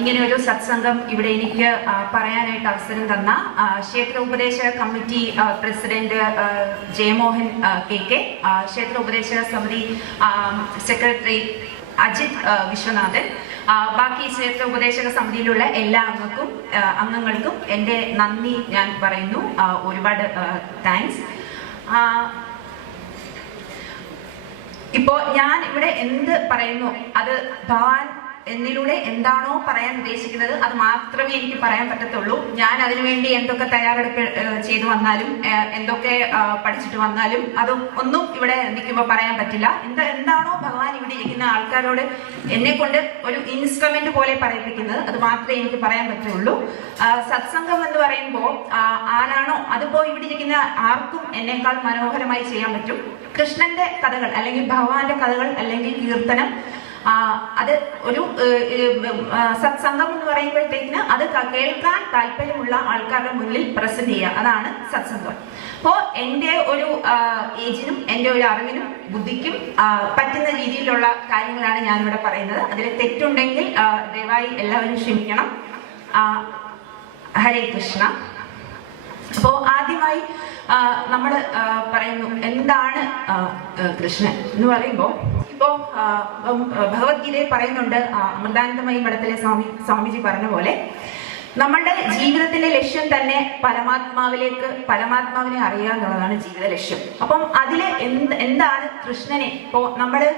ഇങ്ങനെ ഒരു സത്സംഗം ഇവിടെ എനിക്ക് പറയാനായിട്ട് അവസരം തന്ന ക്ഷേത്ര ഉപദേശക കമ്മിറ്റി പ്രസിഡന്റ് ജയമോഹൻ KK, ക്ഷേത്ര ഉപദേശക സമിതി സെക്രട്ടറി അജിത് വിശ്വനാഥൻ, ബാക്കി ക്ഷേത്ര ഉപദേശക സമിതിയിലുള്ള എല്ലാ അംഗങ്ങൾക്കും എൻ്റെ നന്ദി ഞാൻ പറയുന്നു. ഒരുപാട് താങ്ക്സ്. ഇപ്പോ ഞാൻ ഇവിടെ എന്ത് പറയുന്നു അത് ഭഗവാൻ എന്നിലൂടെ എന്താണോ പറയാൻ ഉദ്ദേശിക്കുന്നത് അത് മാത്രമേ എനിക്ക് പറയാൻ പറ്റത്തുള്ളൂ. ഞാൻ അതിനുവേണ്ടി എന്തൊക്കെ തയ്യാറെടുപ്പ് ചെയ്തു വന്നാലും എന്തൊക്കെ പഠിച്ചിട്ട് വന്നാലും ഒന്നും ഇവിടെ നിൽക്കുമ്പോൾ പറയാൻ പറ്റില്ല. എന്താണോ ഭഗവാൻ ഇവിടെ ഇരിക്കുന്ന ആൾക്കാരോട് എന്നെ കൊണ്ട് ഒരു ഇൻസ്ട്രുമെന്റ് പോലെ പറയിപ്പിക്കുന്നത് അത് മാത്രമേ എനിക്ക് പറയാൻ പറ്റുള്ളൂ. സത്സംഗം എന്ന് പറയുമ്പോൾ ആരാണോ അതിപ്പോ ഇവിടെ ഇരിക്കുന്ന ആർക്കും എന്നേക്കാൾ മനോഹരമായി ചെയ്യാൻ പറ്റും. കൃഷ്ണന്റെ കഥകൾ അല്ലെങ്കിൽ ഭഗവാന്റെ കഥകൾ അല്ലെങ്കിൽ കീർത്തനം, അത് ഒരു സത്സംഗം എന്ന് പറയുമ്പോഴത്തേക്കിന് അത് കേൾക്കാൻ താല്പര്യമുള്ള ആൾക്കാരുടെ മുന്നിൽ പ്രസന്റ് ചെയ്യുക, അതാണ് സത്സംഗം. അപ്പോ എൻ്റെ ഒരു ഏജിനും എൻ്റെ ഒരു അറിവിനും ബുദ്ധിക്കും പറ്റുന്ന രീതിയിലുള്ള കാര്യങ്ങളാണ് ഞാനിവിടെ പറയുന്നത്. അതിൽ തെറ്റുണ്ടെങ്കിൽ ദയവായി എല്ലാവരും ക്ഷമിക്കണം. ഹരേ കൃഷ്ണ. അപ്പോ ആദ്യമായി നമ്മൾ പറയുന്നു എന്താണ് കൃഷ്ണൻ എന്ന് പറയുമ്പോൾ, ഇപ്പോ ഭഗവത്ഗീതയിൽ പറയുന്നുണ്ട്, അമൃതാനന്ദമയി മഠത്തിലെ സ്വാമിജി പറഞ്ഞ പോലെ നമ്മളുടെ ജീവിതത്തിന്റെ ലക്ഷ്യം തന്നെ പരമാത്മാവിനെ അറിയുക എന്നുള്ളതാണ് ജീവിത ലക്ഷ്യം. അപ്പം അതില് എന്താണ് കൃഷ്ണനെ? ഇപ്പോ നമ്മള്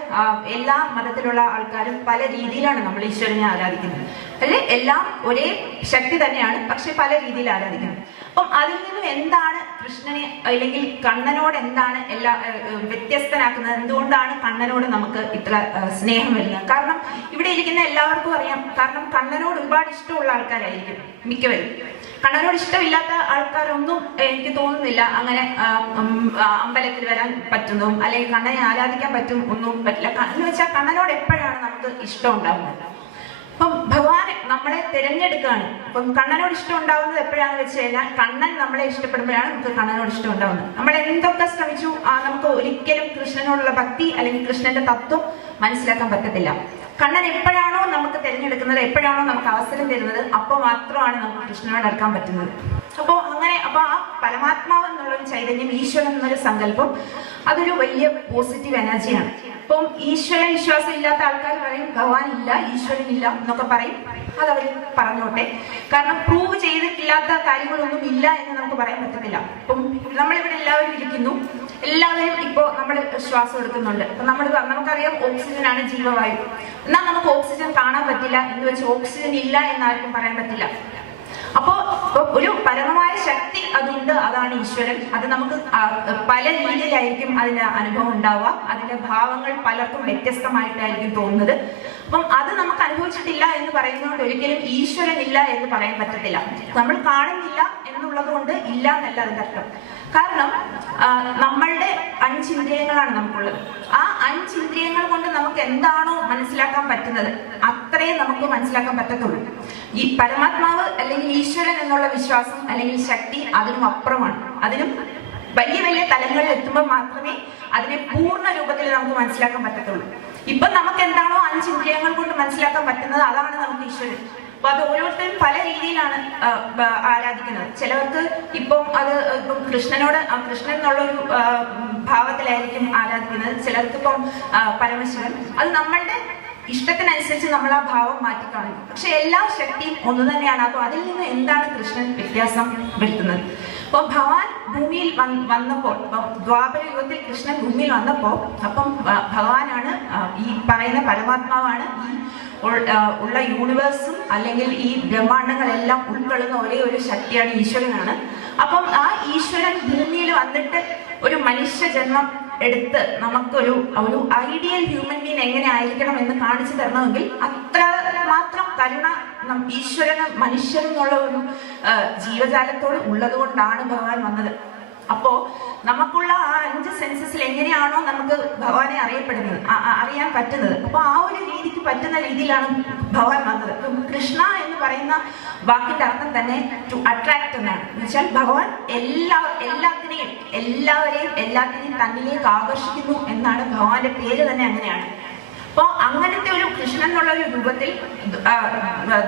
എല്ലാ മതത്തിലുള്ള ആൾക്കാരും പല രീതിയിലാണ് നമ്മൾ ഈശ്വരനെ ആരാധിക്കുന്നത്. അല്ലെ, എല്ലാം ഒരേ ശക്തി തന്നെയാണ്, പക്ഷെ പല രീതിയിൽ ആരാധിക്കുന്നത്. അപ്പം അതിൽ നിന്നും എന്താണ് കൃഷ്ണനെ അല്ലെങ്കിൽ കണ്ണനോട് എന്താണ് വ്യത്യസ്തനാക്കുന്നത്? എന്തുകൊണ്ടാണ് കണ്ണനോട് നമുക്ക് ഇത്ര സ്നേഹം വരുന്നത്? കാരണം ഇവിടെ ഇരിക്കുന്ന എല്ലാവർക്കും അറിയാം, കാരണം കണ്ണനോട് ഒരുപാട് ഇഷ്ടമുള്ള ആൾക്കാരായിരിക്കും മിക്കവരും. കണ്ണനോട് ഇഷ്ടമില്ലാത്ത ആൾക്കാരൊന്നും എനിക്ക് തോന്നുന്നില്ല അങ്ങനെ അമ്പലത്തിൽ വരാൻ പറ്റുന്നതും അല്ലെങ്കിൽ കണ്ണനെ ആരാധിക്കാൻ പറ്റും ഒന്നും പറ്റില്ല. എന്ന് വെച്ചാൽ കണ്ണനോട് എപ്പോഴാണ് നമുക്ക് ഇഷ്ടം ഉണ്ടാകുന്നത്? അപ്പം ഭഗവാൻ നമ്മളെ തിരഞ്ഞെടുക്കുകയാണ്. അപ്പം കണ്ണനോട് ഇഷ്ടം ഉണ്ടാവുന്നത് എപ്പോഴാണെന്ന് വെച്ച് കഴിഞ്ഞാൽ കണ്ണൻ നമ്മളെ ഇഷ്ടപ്പെടുമ്പോഴാണ് നമുക്ക് കണ്ണനോട് ഇഷ്ടം ഉണ്ടാവുന്നത്. നമ്മൾ എന്തൊക്കെ ശ്രമിച്ചു നമുക്ക് ഒരിക്കലും കൃഷ്ണനോടുള്ള ഭക്തി അല്ലെങ്കിൽ കൃഷ്ണന്റെ തത്വം മനസ്സിലാക്കാൻ പറ്റത്തില്ല. കണ്ണൻ എപ്പോഴാണോ നമുക്ക് തിരഞ്ഞെടുക്കുന്നത്, എപ്പോഴാണോ നമുക്ക് അവസരം തരുന്നത്, അപ്പോൾ മാത്രമാണ് നമുക്ക് കൃഷ്ണനോട് അടുക്കാൻ പറ്റുന്നത്. അപ്പോ ആ പരമാത്മാവ് എന്നുള്ളൊരു ചൈതന്യം, ഈശ്വരൻ എന്നൊരു സങ്കല്പം, അതൊരു വലിയ പോസിറ്റീവ് എനർജിയാണ്. ഇപ്പം ഈശ്വര വിശ്വാസം ഇല്ലാത്ത ആൾക്കാർ പറയും ഭഗവാൻ ഇല്ല, ഈശ്വരൻ ഇല്ല എന്നൊക്കെ പറയും. അതവർ പറഞ്ഞോട്ടെ, കാരണം പ്രൂവ് ചെയ്തിട്ടില്ലാത്ത കാര്യങ്ങളൊന്നും ഇല്ല എന്ന് നമുക്ക് പറയാൻ പറ്റത്തില്ല. ഇപ്പം നമ്മളിവിടെ എല്ലാവരും ഇരിക്കുന്നു, എല്ലാവരും ഇപ്പോ നമ്മൾ ശ്വാസം എടുക്കുന്നുണ്ട്. അപ്പൊ നമുക്കറിയാം ഓക്സിജൻ ആണ് ജീവവായു. എന്നാൽ നമുക്ക് ഓക്സിജൻ കാണാൻ പറ്റില്ല എന്ന് വെച്ച് ഓക്സിജൻ ഇല്ല എന്നാർക്കും പറയാൻ പറ്റില്ല. അപ്പോ ഒരു പരമമായ ശക്തി അതുണ്ട്, അതാണ് ഈശ്വരൻ. അത് നമുക്ക് പല രീതിയിലായിരിക്കും അതിന്റെ അനുഭവം ഉണ്ടാവുക. അതിന്റെ ഭാവങ്ങൾ പലർക്കും വ്യത്യസ്തമായിട്ടായിരിക്കും തോന്നുന്നത്. അപ്പം അത് നമുക്ക് അനുഭവിച്ചിട്ടില്ല എന്ന് പറയുന്നതുകൊണ്ട് ഒരിക്കലും ഈശ്വരൻ ഇല്ല എന്ന് പറയാൻ പറ്റത്തില്ല. നമ്മൾ കാണുന്നില്ല എന്നുള്ളത് കൊണ്ട് ഇല്ല എന്നല്ല അതിന്റെ അർത്ഥം. കാരണം നമ്മളുടെ 5 ഇന്ദ്രിയങ്ങളാണ് നമുക്കുള്ളത്. ആ 5 ഇന്ദ്രിയങ്ങൾ കൊണ്ട് നമുക്ക് എന്താണോ മനസ്സിലാക്കാൻ പറ്റുന്നത് അത്രയും നമുക്ക് മനസ്സിലാക്കാൻ പറ്റത്തുള്ളൂ. ഈ പരമാത്മാവ് അല്ലെങ്കിൽ ഈശ്വരൻ എന്നുള്ള വിശ്വാസം അല്ലെങ്കിൽ ശക്തി അതിനും അപ്പുറമാണ്. അതിനും വലിയ വലിയ തലങ്ങളിൽ എത്തുമ്പോൾ മാത്രമേ അതിനെ പൂർണ്ണ രൂപത്തിൽ നമുക്ക് മനസ്സിലാക്കാൻ പറ്റത്തുള്ളൂ. ഇപ്പൊ നമുക്ക് എന്താണോ 5 ഇന്ദ്രിയങ്ങൾ കൊണ്ട് മനസ്സിലാക്കാൻ പറ്റുന്നത് അതാണ് നമുക്ക് ഈശ്വരൻ. അപ്പൊ അത് ഓരോരുത്തരും പല രീതിയിലാണ് ആരാധിക്കുന്നത്. ചിലവർക്ക് ഇപ്പം കൃഷ്ണൻ എന്നുള്ളൊരു ഭാവത്തിലായിരിക്കും ആരാധിക്കുന്നത്. ചിലർക്ക് ഇപ്പം പരമശിവൻ. അത് നമ്മളുടെ ഇഷ്ടത്തിനനുസരിച്ച് നമ്മൾ ആ ഭാവം മാറ്റിക്കാണും. പക്ഷെ എല്ലാ ശക്തിയും ഒന്ന് തന്നെയാണ്. അപ്പൊ അതിൽ നിന്ന് എന്താണ് കൃഷ്ണൻ വ്യത്യാസം വരുത്തുന്നത്? അപ്പൊ ഭഗവാൻ ഭൂമിയിൽ വന്നപ്പോൾ, ദ്വാപര യുഗത്തിൽ കൃഷ്ണൻ ഭൂമിയിൽ വന്നപ്പോൾ, അപ്പം ഭഗവാനാണ് ഈ പറയുന്ന പരമാത്മാവാണ്. ഈ ഉള്ള യൂണിവേഴ്സും അല്ലെങ്കിൽ ഈ ബ്രഹ്മാണ്ടങ്ങളെല്ലാം ഉൾക്കൊള്ളുന്ന ഒരേ ഒരു ശക്തിയാണ്, ഈശ്വരനാണ്. അപ്പം ആ ഈശ്വരൻ ഭൂമിയിൽ വന്നിട്ട് ഒരു മനുഷ്യ ജന്മം എടുത്ത് നമുക്കൊരു ഐഡിയൽ ഹ്യൂമൻ ബീങ് എങ്ങനെ ആയിരിക്കണം എന്ന് കാണിച്ചു തരണമെങ്കിൽ അത്ര മാത്രം കരുണ ഈശ്വരന് മനുഷ്യനെന്നുള്ള ഒരു ജീവജാലത്തോട് ഉള്ളത് കൊണ്ടാണ് ഭഗവാൻ വന്നത്. അപ്പോ നമുക്കുള്ള ആ 5 സെൻസസിൽ എങ്ങനെയാണോ നമുക്ക് ഭഗവാനെ അറിയാൻ പറ്റുന്നത്, അപ്പൊ ആ ഒരു രീതിക്ക് പറ്റുന്ന രീതിയിലാണ് ഭഗവാൻ വന്നത്. കൃഷ്ണ എന്ന് പറയുന്ന വാക്കിന്റെ അർത്ഥം തന്നെ ടു അട്രാക്ട് എന്നാണ്. എന്ന് വെച്ചാൽ ഭഗവാൻ എല്ലാവരെയും തന്നിലേക്ക് ആകർഷിക്കുന്നു എന്നാണ്. ഭഗവാന്റെ പേര് തന്നെ അങ്ങനെയാണ്. അപ്പോൾ അങ്ങനത്തെ ഒരു കൃഷ്ണൻ എന്നുള്ള ഒരു രൂപത്തിൽ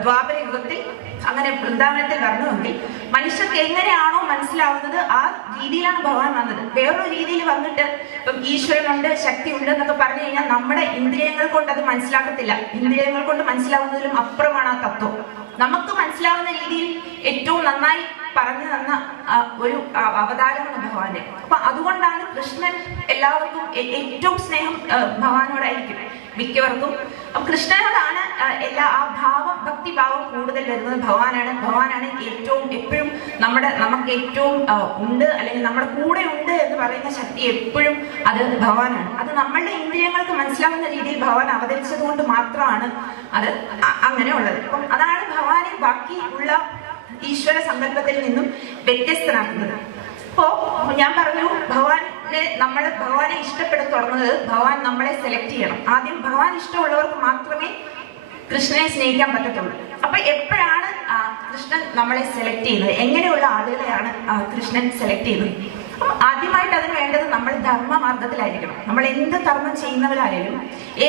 ദ്വാപര യുഗത്തിൽ അങ്ങനെ വൃന്ദാവനത്തിൽ വരണമെങ്കിൽ മനുഷ്യർക്ക് എങ്ങനെയാണോ മനസ്സിലാവുന്നത് ആ രീതിയിലാണ് ഭഗവാൻ വന്നത്. വേറൊരു രീതിയിൽ വന്നിട്ട് ഇപ്പം ഈശ്വരനുണ്ട്, ശക്തി ഉണ്ട് എന്നൊക്കെ പറഞ്ഞു കഴിഞ്ഞാൽ നമ്മുടെ ഇന്ദ്രിയങ്ങൾ കൊണ്ട് അത് മനസ്സിലാക്കത്തില്ല. ഇന്ദ്രിയങ്ങൾ കൊണ്ട് മനസ്സിലാവുന്നതിലും അപ്പുറമാണ് ആ തത്വം. നമുക്ക് മനസ്സിലാവുന്ന രീതിയിൽ ഏറ്റവും നന്നായി പറഞ്ഞു തന്ന ഒരു അവതാരമാണ് ഭഗവാന്റെ. അപ്പൊ അതുകൊണ്ടാണ് കൃഷ്ണൻ എല്ലാവർക്കും ഏറ്റവും സ്നേഹം ഭഗവാനോടായിരിക്കും മിക്കവർക്കും. അപ്പൊ കൃഷ്ണനോടാണ് ആ ഭാവം, ഭക്തിഭാവം കൂടുതൽ വരുന്നത് ഭഗവാനാണ്. ഭഗവാനാണ് ഏറ്റവും എപ്പോഴും നമുക്ക് ഏറ്റവും ഉണ്ട്, അല്ലെങ്കിൽ നമ്മുടെ കൂടെ ഉണ്ട് എന്ന് പറയുന്ന ശക്തി എപ്പോഴും അത് ഭഗവാനാണ്. അത് നമ്മളുടെ ഇന്ദ്രിയങ്ങൾക്ക് മനസ്സിലാവുന്ന രീതിയിൽ ഭഗവാൻ അവതരിച്ചത് കൊണ്ട് മാത്രമാണ് അത് അങ്ങനെ ഉള്ളത്. അപ്പം അതാണ് ഭഗവാനെ ബാക്കി ഉള്ള ഈശ്വര സങ്കല്പത്തിൽ നിന്നും വ്യത്യസ്തനാക്കുന്നത്. അപ്പോ ഞാൻ പറഞ്ഞു, ഭഗവാനെ ഇഷ്ടപ്പെടാൻ തുടങ്ങുന്നത് ഭഗവാൻ നമ്മളെ സെലക്ട് ചെയ്യണം. ആദ്യം ഭഗവാൻ ഇഷ്ടമുള്ളവർക്ക് മാത്രമേ കൃഷ്ണനെ സ്നേഹിക്കാൻ പറ്റത്തുള്ളൂ. അപ്പൊ എപ്പോഴാണ് കൃഷ്ണൻ നമ്മളെ സെലക്ട് ചെയ്യുന്നത്? എങ്ങനെയുള്ള ആളുകളെയാണ് കൃഷ്ണൻ സെലക്ട് ചെയ്യുന്നത്? ആദ്യമായിട്ട് അതിന് വേണ്ടത് നമ്മൾ ധർമ്മമാർഗത്തിലായിരിക്കണം. നമ്മൾ എന്ത് കർമ്മം ചെയ്യുന്നവരായാലും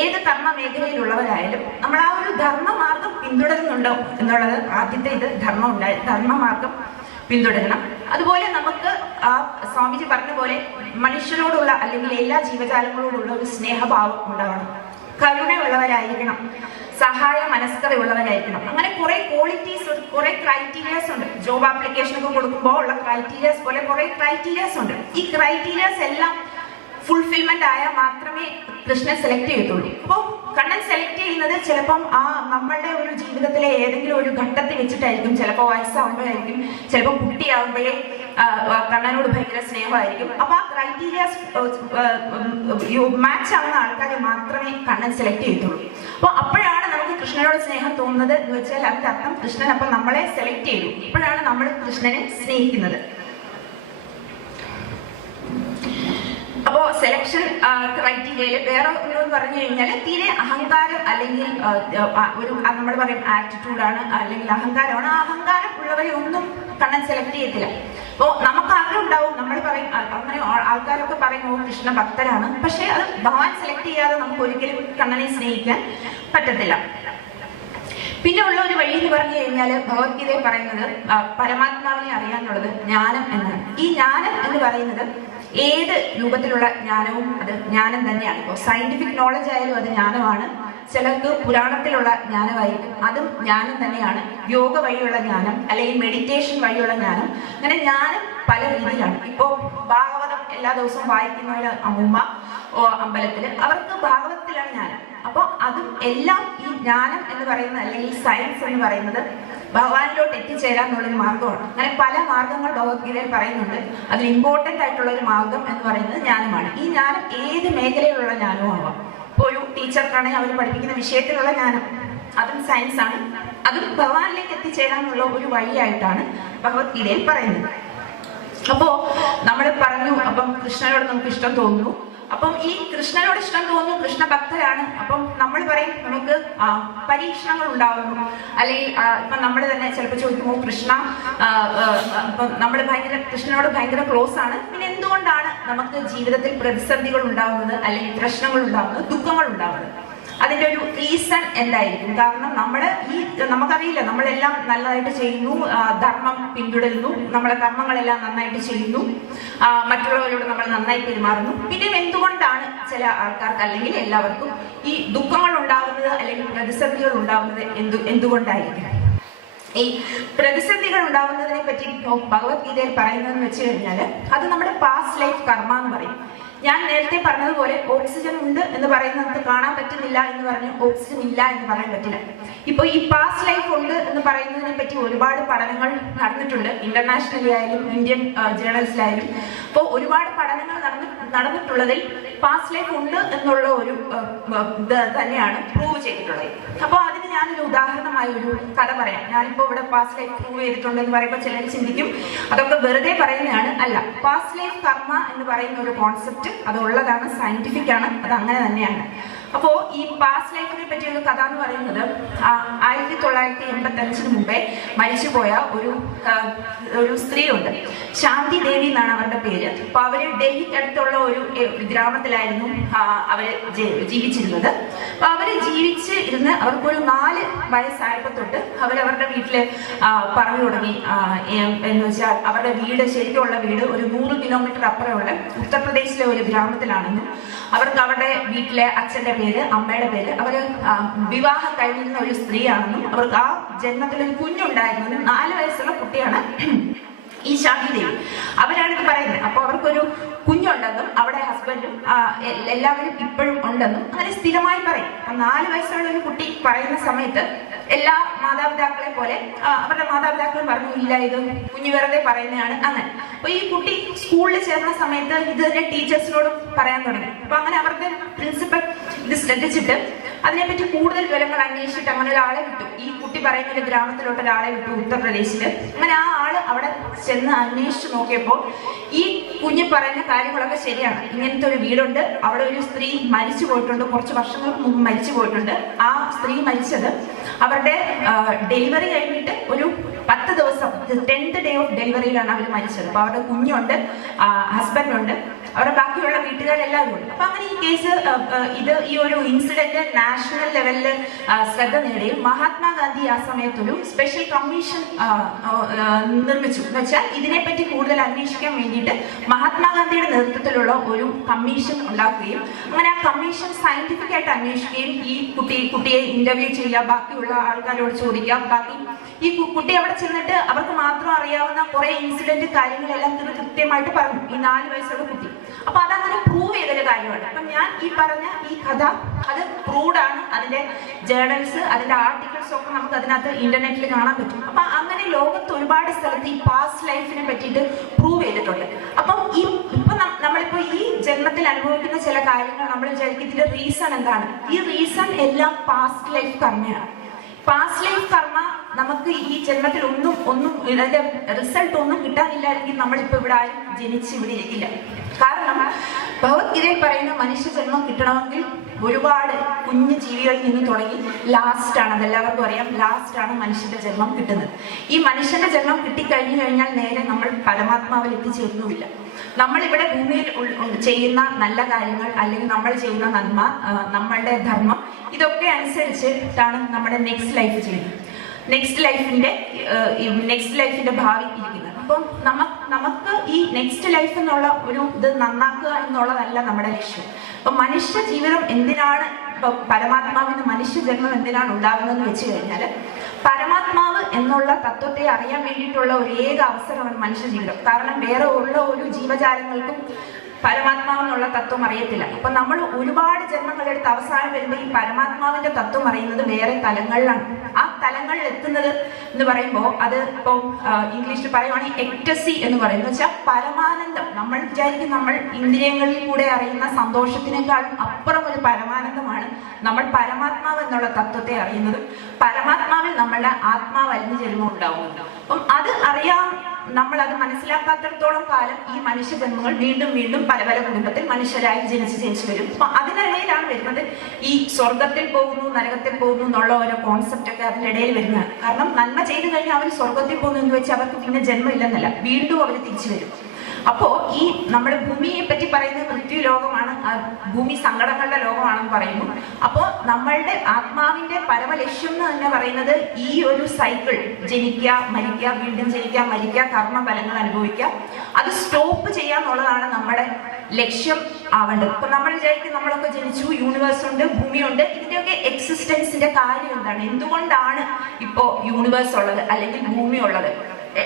ഏത് കർമ്മ മേഖലയിലുള്ളവരായാലും നമ്മൾ ആ ഒരു ധർമ്മമാർഗം പിന്തുടരുന്നുണ്ടോ എന്നുള്ളത് ആദ്യത്തെ ഇത് ധർമ്മമാർഗം പിന്തുടരണം. അതുപോലെ നമുക്ക് സ്വാമിജി പറഞ്ഞ പോലെ മനുഷ്യരോടുള്ള അല്ലെങ്കിൽ എല്ലാ ജീവജാലങ്ങളോടുള്ള ഒരു സ്നേഹഭാവം ഉണ്ടാവണം. കരുണയുള്ളവരായിരിക്കണം, സഹായ മനസ്കതയുള്ളവരായിരിക്കണം. അങ്ങനെ കുറെ ക്വാളിറ്റീസ്, കുറെ ക്രൈറ്റീരിയാസ് ഉണ്ട്. ജോബ് ആപ്ലിക്കേഷൻ ഒക്കെ കൊടുക്കുമ്പോൾ ഉള്ള ക്രൈറ്റീരിയാസ് പോലെ കുറെ ക്രൈറ്റീരിയാസ് ഉണ്ട്. ഈ ക്രൈറ്റീരിയാസ് എല്ലാം ഫുൾഫിൽമെന്റ് ആയാൽ മാത്രമേ കൃഷ്ണൻ സെലക്ട് ചെയ്യത്തുള്ളൂ. അപ്പോൾ കണ്ണൻ സെലക്ട് ചെയ്യുന്നത് ചിലപ്പം നമ്മളുടെ ഒരു ജീവിതത്തിലെ ഏതെങ്കിലും ഒരു ഘട്ടത്തിൽ വെച്ചിട്ടായിരിക്കും. ചിലപ്പോൾ വയസ്സാവുമ്പോഴായിരിക്കും, ചിലപ്പോൾ കുട്ടിയാവുമ്പോഴേ കണ്ണനോട് ഭയങ്കര സ്നേഹമായിരിക്കും. അപ്പൊ ആ ക്രൈറ്റീരിയാസ് മാച്ച് ആവുന്ന ആൾക്കാരെ മാത്രമേ കണ്ണൻ സെലക്ട് ചെയ്യത്തുള്ളൂ. അപ്പോൾ അപ്പോഴാണ് നമുക്ക് കൃഷ്ണനോട് സ്നേഹം തോന്നുന്നത് എന്ന് വെച്ചാൽ അതിന്റെ അർത്ഥം കൃഷ്ണൻ അപ്പം നമ്മളെ സെലക്ട് ചെയ്തു. അപ്പോഴാണ് നമ്മൾ കൃഷ്ണനെ സ്നേഹിക്കുന്നത്. അപ്പോ സെലക്ഷൻ ക്രൈറ്റീരിയയില് വേറെ ഒന്നെന്ന് പറഞ്ഞു കഴിഞ്ഞാൽ തീരെ അഹങ്കാരം അല്ലെങ്കിൽ ഒരു നമ്മൾ പറയും ആറ്റിറ്റ്യൂഡാണ് അല്ലെങ്കിൽ അഹങ്കാരമാണ്. ആ അഹങ്കാരം ഉള്ളവരെ ഒന്നും കണ്ണൻ സെലക്ട് ചെയ്യത്തില്ല. അപ്പോ നമുക്ക് ആഗ്രഹം ഉണ്ടാവും, നമ്മൾ പറയും അങ്ങനെ ആൾക്കാരൊക്കെ പറയും കൃഷ്ണ ഭക്തരാണ്, പക്ഷെ അത് ഭഗവാൻ സെലക്ട് ചെയ്യാതെ നമുക്ക് ഒരിക്കലും കണ്ണനെ സ്നേഹിക്കാൻ പറ്റത്തില്ല. പിന്നെ ഉള്ള ഒരു വഴി എന്ന് പറഞ്ഞു കഴിഞ്ഞാൽ ഭഗവത്ഗീതയിൽ പറയുന്നത് പരമാത്മാവിനെ അറിയാനുള്ളത് ജ്ഞാനം എന്നാണ്. ഈ ജ്ഞാനം എന്ന് പറയുന്നത് ഏത് രൂപത്തിലുള്ള ജ്ഞാനവും അത് ജ്ഞാനം തന്നെയാണ്. ഇപ്പോൾ സയന്റിഫിക് നോളജ് ആയാലും അത് ജ്ഞാനമാണ്. ചിലർക്ക് പുരാണത്തിലുള്ള ജ്ഞാനമായിരിക്കും, അതും ജ്ഞാനം തന്നെയാണ്. യോഗ വഴിയുള്ള ജ്ഞാനം അല്ലെങ്കിൽ മെഡിറ്റേഷൻ വഴിയുള്ള ജ്ഞാനം, അങ്ങനെ ജ്ഞാനം പല രീതിയിലാണ്. ഇപ്പോൾ ഭാഗവതം എല്ലാ ദിവസവും വായിക്കുന്നവര് അമ്മൂമ്മ അമ്പലത്തില്, അവർക്ക് ഭാഗവതത്തിലാണ് ജ്ഞാനം. അപ്പൊ അതും എല്ലാം ഈ ജ്ഞാനം എന്ന് പറയുന്നത് അല്ലെങ്കിൽ സയൻസ് എന്ന് പറയുന്നത് ഭഗവാനിലോട്ട് എത്തിച്ചേരാന്നുള്ളൊരു മാർഗമാണ്. അങ്ങനെ പല മാർഗങ്ങൾ ഭഗവത്ഗീതയിൽ പറയുന്നുണ്ട്. അതിൽ ഇമ്പോർട്ടന്റ് ആയിട്ടുള്ള ഒരു മാർഗം എന്ന് പറയുന്നത് ജ്ഞാനമാണ്. ഈ ജ്ഞാനം ഏത് മേഖലയിലുള്ള ജ്ഞാനവും ആവാം. ഇപ്പോൾ ഒരു ടീച്ചർക്കാണെങ്കിൽ അവർ പഠിപ്പിക്കുന്ന വിഷയത്തിലുള്ള ജ്ഞാനം, അതും സയൻസ് ആണ്. അതും ഭഗവാനിലേക്ക് എത്തിച്ചേരാനുള്ള ഒരു വഴിയായിട്ടാണ് ഭഗവത്ഗീതയിൽ പറയുന്നത്. അപ്പോ നമ്മൾ പറഞ്ഞു, അപ്പം കൃഷ്ണനോട് നമുക്ക് ഇഷ്ടം തോന്നുന്നു. അപ്പം ഈ കൃഷ്ണനോട് ഇഷ്ടം തോന്നുന്നു, കൃഷ്ണ ഭക്തരാണ്. അപ്പം നമ്മൾ പറയും നമുക്ക് പരീക്ഷണങ്ങൾ ഉണ്ടാവുന്നു, അല്ലെങ്കിൽ ഇപ്പൊ നമ്മൾ തന്നെ ചിലപ്പോൾ ചോദിക്കുമോ കൃഷ്ണ, ഇപ്പം നമ്മൾ കൃഷ്ണനോട് ഭയങ്കര ക്ലോസ് ആണ്, പിന്നെ എന്തുകൊണ്ടാണ് നമുക്ക് ജീവിതത്തിൽ പ്രതിസന്ധികൾ ഉണ്ടാവുന്നത് അല്ലെങ്കിൽ പ്രശ്നങ്ങൾ ഉണ്ടാവുന്നത്, ദുഃഖങ്ങൾ ഉണ്ടാവുന്നത്? അതിന്റെ ഒരു റീസൺ എന്തായിരിക്കും? കാരണം നമുക്കറിയില്ല, നമ്മളെല്ലാം നല്ലതായിട്ട് ചെയ്യുന്നു, ധർമ്മം പിന്തുടരുന്നു, നമ്മളെ കർമ്മങ്ങളെല്ലാം നന്നായിട്ട് ചെയ്യുന്നു, മറ്റുള്ളവരോട് നമ്മൾ നന്നായി പെരുമാറുന്നു. പിന്നെ എന്തുകൊണ്ടാണ് ചില ആൾക്കാർക്ക് അല്ലെങ്കിൽ എല്ലാവർക്കും ഈ ദുഃഖങ്ങൾ ഉണ്ടാകുന്നത് അല്ലെങ്കിൽ പ്രതിസന്ധികൾ ഉണ്ടാകുന്നത് എന്തുകൊണ്ടായിരിക്കും? ഈ പ്രതിസന്ധികൾ ഉണ്ടാവുന്നതിനെ പറ്റി ഭഗവത്ഗീതയിൽ പറയുന്നതെന്ന് വെച്ച് കഴിഞ്ഞാൽ അത് നമ്മുടെ പാസ്റ്റ് ലൈഫ് കർമ്മ എന്ന് പറയും. ഞാൻ നേരത്തെ പറഞ്ഞതുപോലെ ഓക്സിജൻ ഉണ്ട് എന്ന് പറയുന്നത് കാണാൻ പറ്റുന്നില്ല എന്ന് പറഞ്ഞ് ഓക്സിജൻ ഇല്ല എന്ന് പറയാൻ പറ്റില്ല. ഇപ്പൊ ഈ പാസ്റ്റ് ലൈഫ് ഉണ്ട് എന്ന് പറയുന്നതിനെ പറ്റി ഒരുപാട് പഠനങ്ങൾ നടന്നിട്ടുണ്ട്, ഇന്റർനാഷണലി ആയാലും ഇന്ത്യൻ ജേർണൽസിലായാലും. അപ്പോൾ ഒരുപാട് പഠനങ്ങൾ നടന്നിട്ടുള്ളതിൽ പാസ്റ്റ് ലൈഫ് ഉണ്ട് എന്നുള്ള ഒരു ഇത് തന്നെയാണ് പ്രൂവ് ചെയ്തിട്ടുള്ളത്. അപ്പോൾ അതിന് ഞാനൊരു ഉദാഹരണമായി ഒരു കഥ പറയാം. ഞാനിപ്പോ ഇവിടെ പാസ്റ്റ് ലൈഫ് പ്രൂവ് ചെയ്തിട്ടുണ്ട് എന്ന് പറയുമ്പോൾ ചിലർ ചിന്തിക്കും അതൊക്കെ വെറുതെ പറയുന്നതാണ്. അല്ല, പാസ്റ്റ് ലൈഫ് കർമ്മ എന്ന് പറയുന്ന ഒരു കോൺസെപ്റ്റ് അതുള്ളതാണ്, സയന്റിഫിക് ആണ്, അത് അങ്ങനെ തന്നെയാണ്. അപ്പോ ഈ പാസ്റ്റ് ലൈഫിനെ പറ്റിയ ഒരു കഥ എന്ന് പറയുന്നത് 1985 മുമ്പേ മരിച്ചുപോയ ഒരു സ്ത്രീയുണ്ട്. ശാന്തി ദേവി എന്നാണ് അവരുടെ പേര്. അപ്പൊ അവര് ഡൽഹിക്ക് അടുത്തുള്ള ഒരു ഗ്രാമത്തിലായിരുന്നു അവര് ജീവിച്ചിരുന്നത്. അപ്പൊ അവര് ജീവിച്ചിരുന്ന് അവർക്കൊരു 4 വയസ്സായപ്പോ തൊട്ട് അവരവരുടെ വീട്ടില് പറഞ്ഞു തുടങ്ങി. എന്ന് വെച്ചാൽ അവരുടെ വീട്, ശരിക്കുള്ള വീട് ഒരു 100 കിലോമീറ്റർ അപ്പുറമുള്ള ഉത്തർപ്രദേശിലെ ഒരു ഗ്രാമത്തിലാണെന്നും അവർക്ക് അവരുടെ വീട്ടിലെ അച്ഛന്റെ പേര്, അമ്മയുടെ പേര്, അവര് വിവാഹം കഴിഞ്ഞിരുന്ന ഒരു സ്ത്രീയാണെന്നും അവർക്ക് ആ ജന്മത്തിൽ ഒരു കുഞ്ഞുണ്ടായിരുന്നെന്നും 4 വയസ്സുള്ള കുട്ടിയാണ് ഈ ശാന്തി ദേവി. അവരാണ് ഇത് പറയുന്നത്. അപ്പൊ അവർക്കൊരു കുഞ്ഞുണ്ടെന്നും അവിടെ ഹസ്ബൻഡും എല്ലാവരും ഇപ്പോഴും ഉണ്ടെന്നും അങ്ങനെ സ്ഥിരമായി പറയും. 4 വയസ്സുള്ള ഒരു കുട്ടി പറയുന്ന സമയത്ത് എല്ലാ മാതാപിതാക്കളെ പോലെ അവരുടെ മാതാപിതാക്കളും പറഞ്ഞു, ഇല്ല ഇത് കുഞ്ഞു വെറുതെ പറയുന്നതാണ് അങ്ങനെ. അപ്പൊ ഈ കുട്ടി സ്കൂളിൽ ചേർന്ന സമയത്ത് ഇത് തന്നെ ടീച്ചേഴ്സിനോടും പറയാൻ തുടങ്ങി. അപ്പൊ അങ്ങനെ അവരുടെ പ്രിൻസിപ്പൽ ഇത് ശ്രദ്ധിച്ചിട്ട് അതിനെപ്പറ്റി കൂടുതൽ വിവരങ്ങൾ അന്വേഷിച്ചിട്ട് അങ്ങനെ ഒരാളെ വിട്ടു. ഈ കുട്ടി പറയുന്ന ഒരു ഗ്രാമത്തിലോട്ട് ഒരാളെ വിട്ടു, ഉത്തർപ്രദേശില്. അങ്ങനെ ആ ആള് അവിടെ ചെന്ന് അന്വേഷിച്ചു നോക്കിയപ്പോൾ ഈ കുഞ്ഞ് പറയുന്ന കാര്യങ്ങളൊക്കെ ശരിയാണ്. ഇങ്ങനത്തെ ഒരു വീടുണ്ട്, അവിടെ ഒരു സ്ത്രീ മരിച്ചു പോയിട്ടുണ്ട്, കുറച്ച് വർഷങ്ങൾക്ക് മുമ്പ് മരിച്ചു പോയിട്ടുണ്ട്. ആ സ്ത്രീ മരിച്ചത് അവരുടെ ഡെലിവറി കഴിഞ്ഞിട്ട് ഒരു 10 ദിവസം, 10th ഡേ ഓഫ് ഡെലിവറിയിലാണ് അവർ മരിച്ചത്. അപ്പൊ അവരുടെ കുഞ്ഞുണ്ട്, ഹസ്ബൻഡുണ്ട്, അവരുടെ ബാക്കിയുള്ള വീട്ടുകാരെല്ലാവരും ഉണ്ട്. അപ്പൊ അങ്ങനെ ഈ കേസ് ഈ ഒരു ഇൻസിഡന്റ് നാഷണൽ ലെവലില് ശ്രദ്ധ നേടുകയും മഹാത്മാഗാന്ധി ആ സമയത്തൊരു സ്പെഷ്യൽ കമ്മീഷൻ നിർമ്മിച്ചു. എന്ന് വെച്ചാൽ ഇതിനെപ്പറ്റി കൂടുതൽ അന്വേഷിക്കാൻ വേണ്ടിയിട്ട് മഹാത്മാഗാന്ധിയുടെ നേതൃത്വത്തിലുള്ള ഒരു കമ്മീഷൻ ഉണ്ടാക്കുകയും അങ്ങനെ ആ കമ്മീഷൻ സയന്റിഫിക് ആയിട്ട് അന്വേഷിക്കുകയും ഈ കുട്ടിയെ ഇന്റർവ്യൂ ചെയ്യുക, ബാക്കിയുള്ള ആൾക്കാരോട് ചോദിക്കുക, ബാക്കി ഈ കുട്ടി അവിടെ ചെന്നിട്ട് അവർക്ക് മാത്രം അറിയാവുന്ന കുറെ ഇൻസിഡന്റ് കാര്യങ്ങളെല്ലാം കൃത്യമായിട്ട് പറഞ്ഞു ഈ 4 വയസ്സുള്ള കുട്ടി. അപ്പൊ അതങ്ങനെ പ്രൂവ് ചെയ്തൊരു കാര്യമാണ്. അപ്പൊ ഞാൻ ഈ പറഞ്ഞ ഈ കഥ അത് പ്രൂവ്ഡ് ആണ്. അതിന്റെ ജേർണൽസ്, അതിന്റെ ആർട്ടിക്കിൾസ് ഒക്കെ നമുക്ക് അതിനകത്ത് ഇന്റർനെറ്റിൽ കാണാൻ പറ്റും. അപ്പൊ അങ്ങനെ ലോകത്ത് ഒരുപാട് സ്ഥലത്ത് ഈ പാസ്റ്റ് ലൈഫിനെ പറ്റിയിട്ട് പ്രൂവ് ചെയ്തിട്ടുണ്ട്. അപ്പം നമ്മളിപ്പോ ഈ ജന്മത്തിൽ അനുഭവിക്കുന്ന ചില കാര്യങ്ങൾ നമ്മൾ വിചാരിക്കും ഇതിന്റെ റീസൺ എന്താണ്? ഈ റീസൺ എല്ലാം പാസ്റ്റ് ലൈഫ് കർമ്മയാണ്. പാസ്റ്റ് ലൈഫ് കർമ്മ നമുക്ക് ഈ ജന്മത്തിൽ ഒന്നും ഇതിന്റെ റിസൾട്ട് ഒന്നും കിട്ടാനില്ലായിരിക്കും നമ്മളിപ്പോ ഇവിടെ ആരും ജനിച്ച് ഇവിടെ ഇരിക്കില്ല. കാരണം ഭഗവത്ഗീതയിൽ പറയുന്ന മനുഷ്യ ജന്മം കിട്ടണമെങ്കിൽ ഒരുപാട് കുഞ്ഞു ജീവികളിൽ നിന്ന് തുടങ്ങി ലാസ്റ്റ് ആണ്, അതെല്ലാവർക്കും അറിയാം, ലാസ്റ്റ് ആണ് മനുഷ്യന്റെ ജന്മം കിട്ടുന്നത്. ഈ മനുഷ്യന്റെ ജന്മം കിട്ടിക്കഴിഞ്ഞു കഴിഞ്ഞാൽ നേരെ നമ്മൾ പരമാത്മാവിൽ എത്തിച്ചേരുന്നുമില്ല. നമ്മളിവിടെ ഭൂമിയിൽ ചെയ്യുന്ന നല്ല കാര്യങ്ങൾ അല്ലെങ്കിൽ നമ്മൾ ചെയ്യുന്ന നന്മ, നമ്മളുടെ ധർമ്മം, ഇതൊക്കെ അനുസരിച്ചിട്ടാണ് നമ്മുടെ നെക്സ്റ്റ് ലൈഫ് ചെയ്യുന്നത്. നെക്സ്റ്റ് ലൈഫിന്റെ ഭാവി ഇരിക്കുന്നത്. അപ്പം നമുക്ക് ഈ നെക്സ്റ്റ് ലൈഫ് എന്നുള്ള ഒരു ഇത് നന്നാക്കുക എന്നുള്ളതല്ല നമ്മുടെ ലക്ഷ്യം. അപ്പൊ മനുഷ്യ ജീവിതം എന്തിനാണ്, ഇപ്പൊ പരമാത്മാവിന് മനുഷ്യ ജന്മം എന്തിനാണ് ഉണ്ടാകുന്നതെന്ന് വെച്ച് കഴിഞ്ഞാല് പരമാത്മാവ് എന്നുള്ള തത്വത്തെ അറിയാൻ വേണ്ടിയിട്ടുള്ള ഒരു ഏക അവസരമാണ് മനുഷ്യ ജീവിതം. കാരണം വേറെ ഉള്ള ഒരു ജീവജാലങ്ങൾക്കും പരമാത്മാവെന്നുള്ള തത്വം അറിയത്തില്ല. അപ്പൊ നമ്മൾ ഒരുപാട് ജന്മങ്ങളെടുത്ത് അവസാനം വരുമ്പോൾ ഈ പരമാത്മാവിന്റെ തത്വം അറിയുന്നത് വേറെ തലങ്ങളിലാണ്. ആ തലങ്ങളിൽ എത്തുന്നത് എന്ന് പറയുമ്പോൾ അത് ഇപ്പൊ ഇംഗ്ലീഷിൽ പറയുവാണെങ്കിൽ എക്ടസി എന്ന് പറയുന്നത് വെച്ചാൽ പരമാനന്ദം. നമ്മൾ വിചാരിക്കും നമ്മൾ ഇന്ദ്രിയങ്ങളിൽ കൂടെ അറിയുന്ന സന്തോഷത്തിനേക്കാളും അപ്പുറം ഒരു പരമാനന്ദമാണ് നമ്മൾ പരമാത്മാവ് എന്നുള്ള തത്വത്തെ അറിയുന്നത്. പരമാത്മാവിൽ നമ്മളുടെ ആത്മാവ് അലിഞ്ഞു ജന്മം ഉണ്ടാവുന്നുണ്ട്. അപ്പം അത് അറിയാം, നമ്മൾ അത് മനസ്സിലാക്കാത്തിടത്തോളം കാലം ഈ മനുഷ്യ ജന്മങ്ങൾ വീണ്ടും വീണ്ടും പല പല കുടുംബത്തിൽ മനുഷ്യരായി ജനിച്ചു വരും. അപ്പൊ അതിനിടയിലാണ് വരുന്നത് ഈ സ്വർഗത്തിൽ പോകുന്നു, നരകത്തിൽ പോകുന്നു എന്നുള്ള ഓരോ കോൺസെപ്റ്റ് ഒക്കെ അതിനിടയിൽ വരുന്നതാണ്. കാരണം നന്മ ചെയ്തു കഴിഞ്ഞാൽ അവർ സ്വർഗത്തിൽ പോകുന്നു എന്ന് വെച്ചാൽ അവർക്ക് പിന്നെ ജന്മം ഇല്ലെന്നല്ല, വീണ്ടും അവർ തിരിച്ചു വരും. അപ്പോ ഈ നമ്മുടെ ഭൂമിയെ പറ്റി പറയുന്നത് മൃത്യു ലോകമാണ്, ഭൂമി സങ്കടങ്ങളുടെ ലോകമാണെന്ന് പറയുന്നു. അപ്പോ നമ്മളുടെ ആത്മാവിന്റെ പരമലക്ഷ്യം എന്ന് തന്നെ പറയുന്നത് ഈ ഒരു സൈക്കിൾ, ജനിക്കുക, മരിക്കുക, വീണ്ടും ജനിക്കുക, മരിക്കുക, കർമ്മഫലങ്ങൾ അനുഭവിക്കുക, അത് സ്റ്റോപ്പ് ചെയ്യാന്നുള്ളതാണ് നമ്മുടെ ലക്ഷ്യം ആവേണ്ടത്. ഇപ്പൊ നമ്മൾ വിചാരിക്കും നമ്മളൊക്കെ ജനിച്ചു, യൂണിവേഴ്സ് ഉണ്ട്, ഭൂമിയുണ്ട്, ഇതിന്റെയൊക്കെ എക്സിസ്റ്റൻസിന്റെ കാര്യം എന്താണ്? എന്തുകൊണ്ടാണ് ഇപ്പോ യൂണിവേഴ്സ് ഉള്ളത് അല്ലെങ്കിൽ ഭൂമി ഉള്ളത്?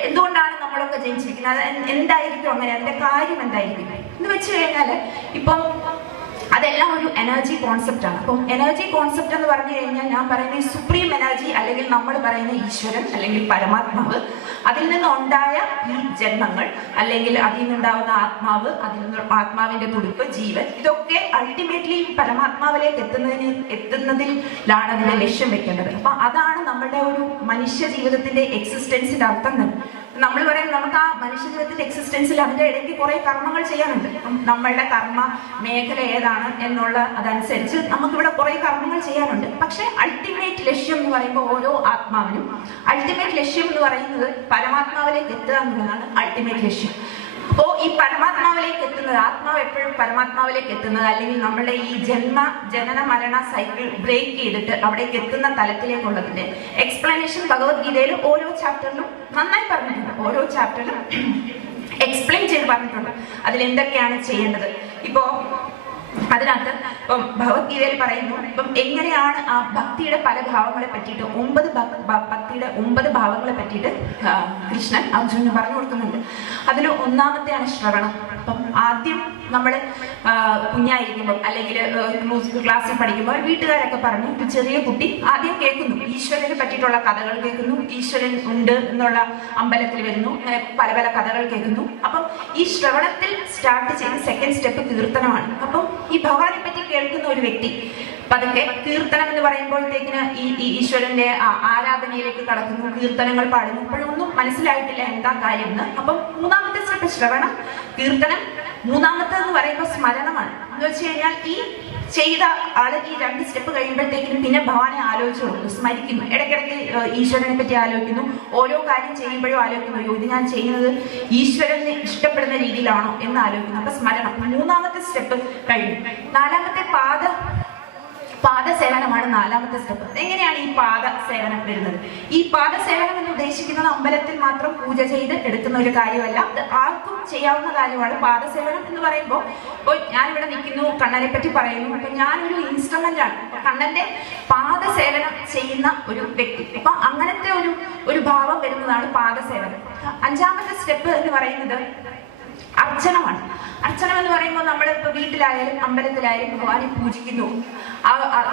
എന്തുകൊണ്ടാണ് നമ്മളൊക്കെ ജനിച്ചിരിക്കുന്നത്? എന്തായിരിക്കും അങ്ങനെ? അതിന്റെ കാര്യം എന്തായിരിക്കും എന്ന് വെച്ച് കഴിഞ്ഞാല് ഇപ്പം അതെല്ലാം ഒരു എനർജി കോൺസെപ്റ്റ് ആണ്. അപ്പം എനർജി കോൺസെപ്റ്റ് എന്ന് പറഞ്ഞു കഴിഞ്ഞാൽ ഞാൻ പറയുന്ന സുപ്രീം എനർജി അല്ലെങ്കിൽ നമ്മൾ പറയുന്ന ഈശ്വരൻ അല്ലെങ്കിൽ പരമാത്മാവ്, അതിൽ നിന്നുണ്ടായ ഈ ജന്മങ്ങൾ അല്ലെങ്കിൽ അതിൽ നിന്നുണ്ടാവുന്ന ആത്മാവ്, അതിൽ നിന്ന് ആത്മാവിന്റെ തുടിപ്പ്, ജീവൻ, ഇതൊക്കെ അൾട്ടിമേറ്റ്ലി പരമാത്മാവിലേക്ക് എത്തുന്നതിലാണ് അതിന്റെ ലക്ഷ്യം വെക്കേണ്ടത്. അപ്പൊ അതാണ് നമ്മുടെ ഒരു മനുഷ്യ ജീവിതത്തിന്റെ എക്സിസ്റ്റൻസിന്റെ അർത്ഥം തന്നെ. നമ്മൾ പറയും നമുക്ക് ആ മനുഷ്യജീവിതത്തിന്റെ എക്സിസ്റ്റൻസിൽ അതിന്റെ ഇടയ്ക്ക് കുറെ കർമ്മങ്ങൾ ചെയ്യാനുണ്ട്. നമ്മളുടെ കർമ്മ മേഖല ഏതാണ് എന്നുള്ള അതനുസരിച്ച് നമുക്കിവിടെ കുറെ കർമ്മങ്ങൾ ചെയ്യാനുണ്ട്. പക്ഷെ അൾട്ടിമേറ്റ് ലക്ഷ്യം എന്ന് പറയുമ്പോൾ ഓരോ ആത്മാവിനും അൾട്ടിമേറ്റ് ലക്ഷ്യം എന്ന് പറയുന്നത് പരമാത്മാവിലേക്ക് എത്തുക എന്നുള്ളതാണ് അൾട്ടിമേറ്റ് ലക്ഷ്യം. അപ്പോ ഈ പരമാത്മാവിലേക്ക് എത്തുന്നത്, ആത്മാവ് എപ്പോഴും പരമാത്മാവിലേക്ക് എത്തുന്നത്, അല്ലെങ്കിൽ നമ്മുടെ ഈ ജനന മരണ സൈക്കിൾ ബ്രേക്ക് ചെയ്തിട്ട് അവിടേക്ക് എത്തുന്ന തലത്തിലേക്കുള്ളതിന്റെ എക്സ്പ്ലനേഷൻ ഭഗവത്ഗീതയിൽ ഓരോ ചാപ്റ്ററിലും നന്നായി പറഞ്ഞിട്ടുണ്ട്. ഓരോ ചാപ്റ്ററിലും എക്സ്പ്ലെയിൻ ചെയ്ത് പറഞ്ഞിട്ടുണ്ട് അതിൽ എന്തൊക്കെയാണ് ചെയ്യേണ്ടത്. ഇപ്പോ അതിനകത്ത് ഇപ്പം ഭഗവത്ഗീതയിൽ പറയുന്നു ഇപ്പം എങ്ങനെയാണ് ആ ഭക്തിയുടെ പല ഭാവങ്ങളെ പറ്റിയിട്ട് ഭക്തിയുടെ 9 ഭാവങ്ങളെ പറ്റിയിട്ട് കൃഷ്ണൻ അർജുനന് പറഞ്ഞു കൊടുക്കുന്നുണ്ട്. അതിൽ ഒന്നാമത്തെയാണ് ശ്രവണം. അപ്പം ആദ്യം നമ്മൾ കുഞ്ഞായിരിക്കുമ്പോൾ അല്ലെങ്കിൽ ക്ലാസ്സിൽ പഠിക്കുമ്പോൾ വീട്ടുകാരൊക്കെ പറഞ്ഞു ഒരു ചെറിയ കുട്ടി ആദ്യം കേൾക്കുന്നു, ഈശ്വരനെ പറ്റിയിട്ടുള്ള കഥകൾ കേൾക്കുന്നു, ഈശ്വരൻ ഉണ്ട് എന്നുള്ള അമ്പലത്തിൽ വരുന്നു, അങ്ങനെ പല പല കഥകൾ കേൾക്കുന്നു. അപ്പം ഈ ശ്രവണത്തിൽ സ്റ്റാർട്ട് ചെയ്ത് സെക്കൻഡ് സ്റ്റെപ്പ് കീർത്തനമാണ്. അപ്പം ഈ ഭഗവാനെ പറ്റി കേൾക്കുന്ന ഒരു വ്യക്തി പതുക്കെ കീർത്തനം എന്ന് പറയുമ്പോഴത്തേക്കിന് ഈ ഈശ്വരന്റെ ആരാധനയിലേക്ക് കടക്കുന്നു, കീർത്തനങ്ങൾ പാടുന്നു. ഇപ്പോഴൊന്നും മനസ്സിലായിട്ടില്ല എന്താ കാര്യം എന്ന്. അപ്പം മൂന്നാമത്തെ സ്റ്റെപ്പ് ശ്രവണം, കീർത്തനം. മൂന്നാമത്തെന്ന് പറയുമ്പോൾ സ്മരണമാണ്. എന്ന് വെച്ച് കഴിഞ്ഞാൽ ഈ ചെയ്ത ആള് ഈ 2 സ്റ്റെപ്പ് കഴിയുമ്പോഴത്തേക്കിനും പിന്നെ ഭഗവാനെ ആലോചിച്ചു കൊടുക്കുന്നു, സ്മരിക്കുന്നു. ഇടയ്ക്കിടയ്ക്ക് ഈശ്വരനെ പറ്റി ആലോചിക്കുന്നു. ഓരോ കാര്യം ചെയ്യുമ്പോഴും ആലോചിക്കുന്നു, അയ്യോ ഇത് ഞാൻ ചെയ്യുന്നത് ഈശ്വരനെ ഇഷ്ടപ്പെടുന്ന രീതിയിലാണോ എന്ന് ആലോചിക്കുന്നു. അപ്പൊ സ്മരണം മൂന്നാമത്തെ സ്റ്റെപ്പ് കഴിഞ്ഞു. നാലാമത്തെ പാദസേവനമാണ് നാലാമത്തെ സ്റ്റെപ്പ്. എങ്ങനെയാണ് ഈ പാദസേവനം വരുന്നത്? ഈ പാദസേവനം എന്ന് ഉദ്ദേശിക്കുന്നത് അമ്പലത്തിൽ മാത്രം പൂജ ചെയ്ത് എടുക്കുന്ന ഒരു കാര്യമല്ല, അത് ആർക്കും ചെയ്യാവുന്ന കാര്യമാണ്. പാദസേവനം എന്ന് പറയുമ്പോൾ ഇപ്പോൾ ഞാനിവിടെ നിൽക്കുന്നു, കണ്ണനെ പറ്റി പറയുന്നു, അപ്പൊ ഞാനൊരു ഇൻസ്ട്രുമെന്റ് ആണ്, കണ്ണന്റെ പാദസേവനം ചെയ്യുന്ന ഒരു വ്യക്തി. അപ്പൊ അങ്ങനത്തെ ഒരു ഭാവം വരുന്നതാണ് പാദസേവനം. അഞ്ചാമത്തെ സ്റ്റെപ്പ് എന്ന് പറയുന്നത് അർച്ചനമാണ്. അർച്ചനം എന്ന് പറയുമ്പോൾ നമ്മളിപ്പോൾ വീട്ടിലായാലും അമ്പലത്തിലായാലും ഭഗവാനെ പൂജിക്കുന്നു,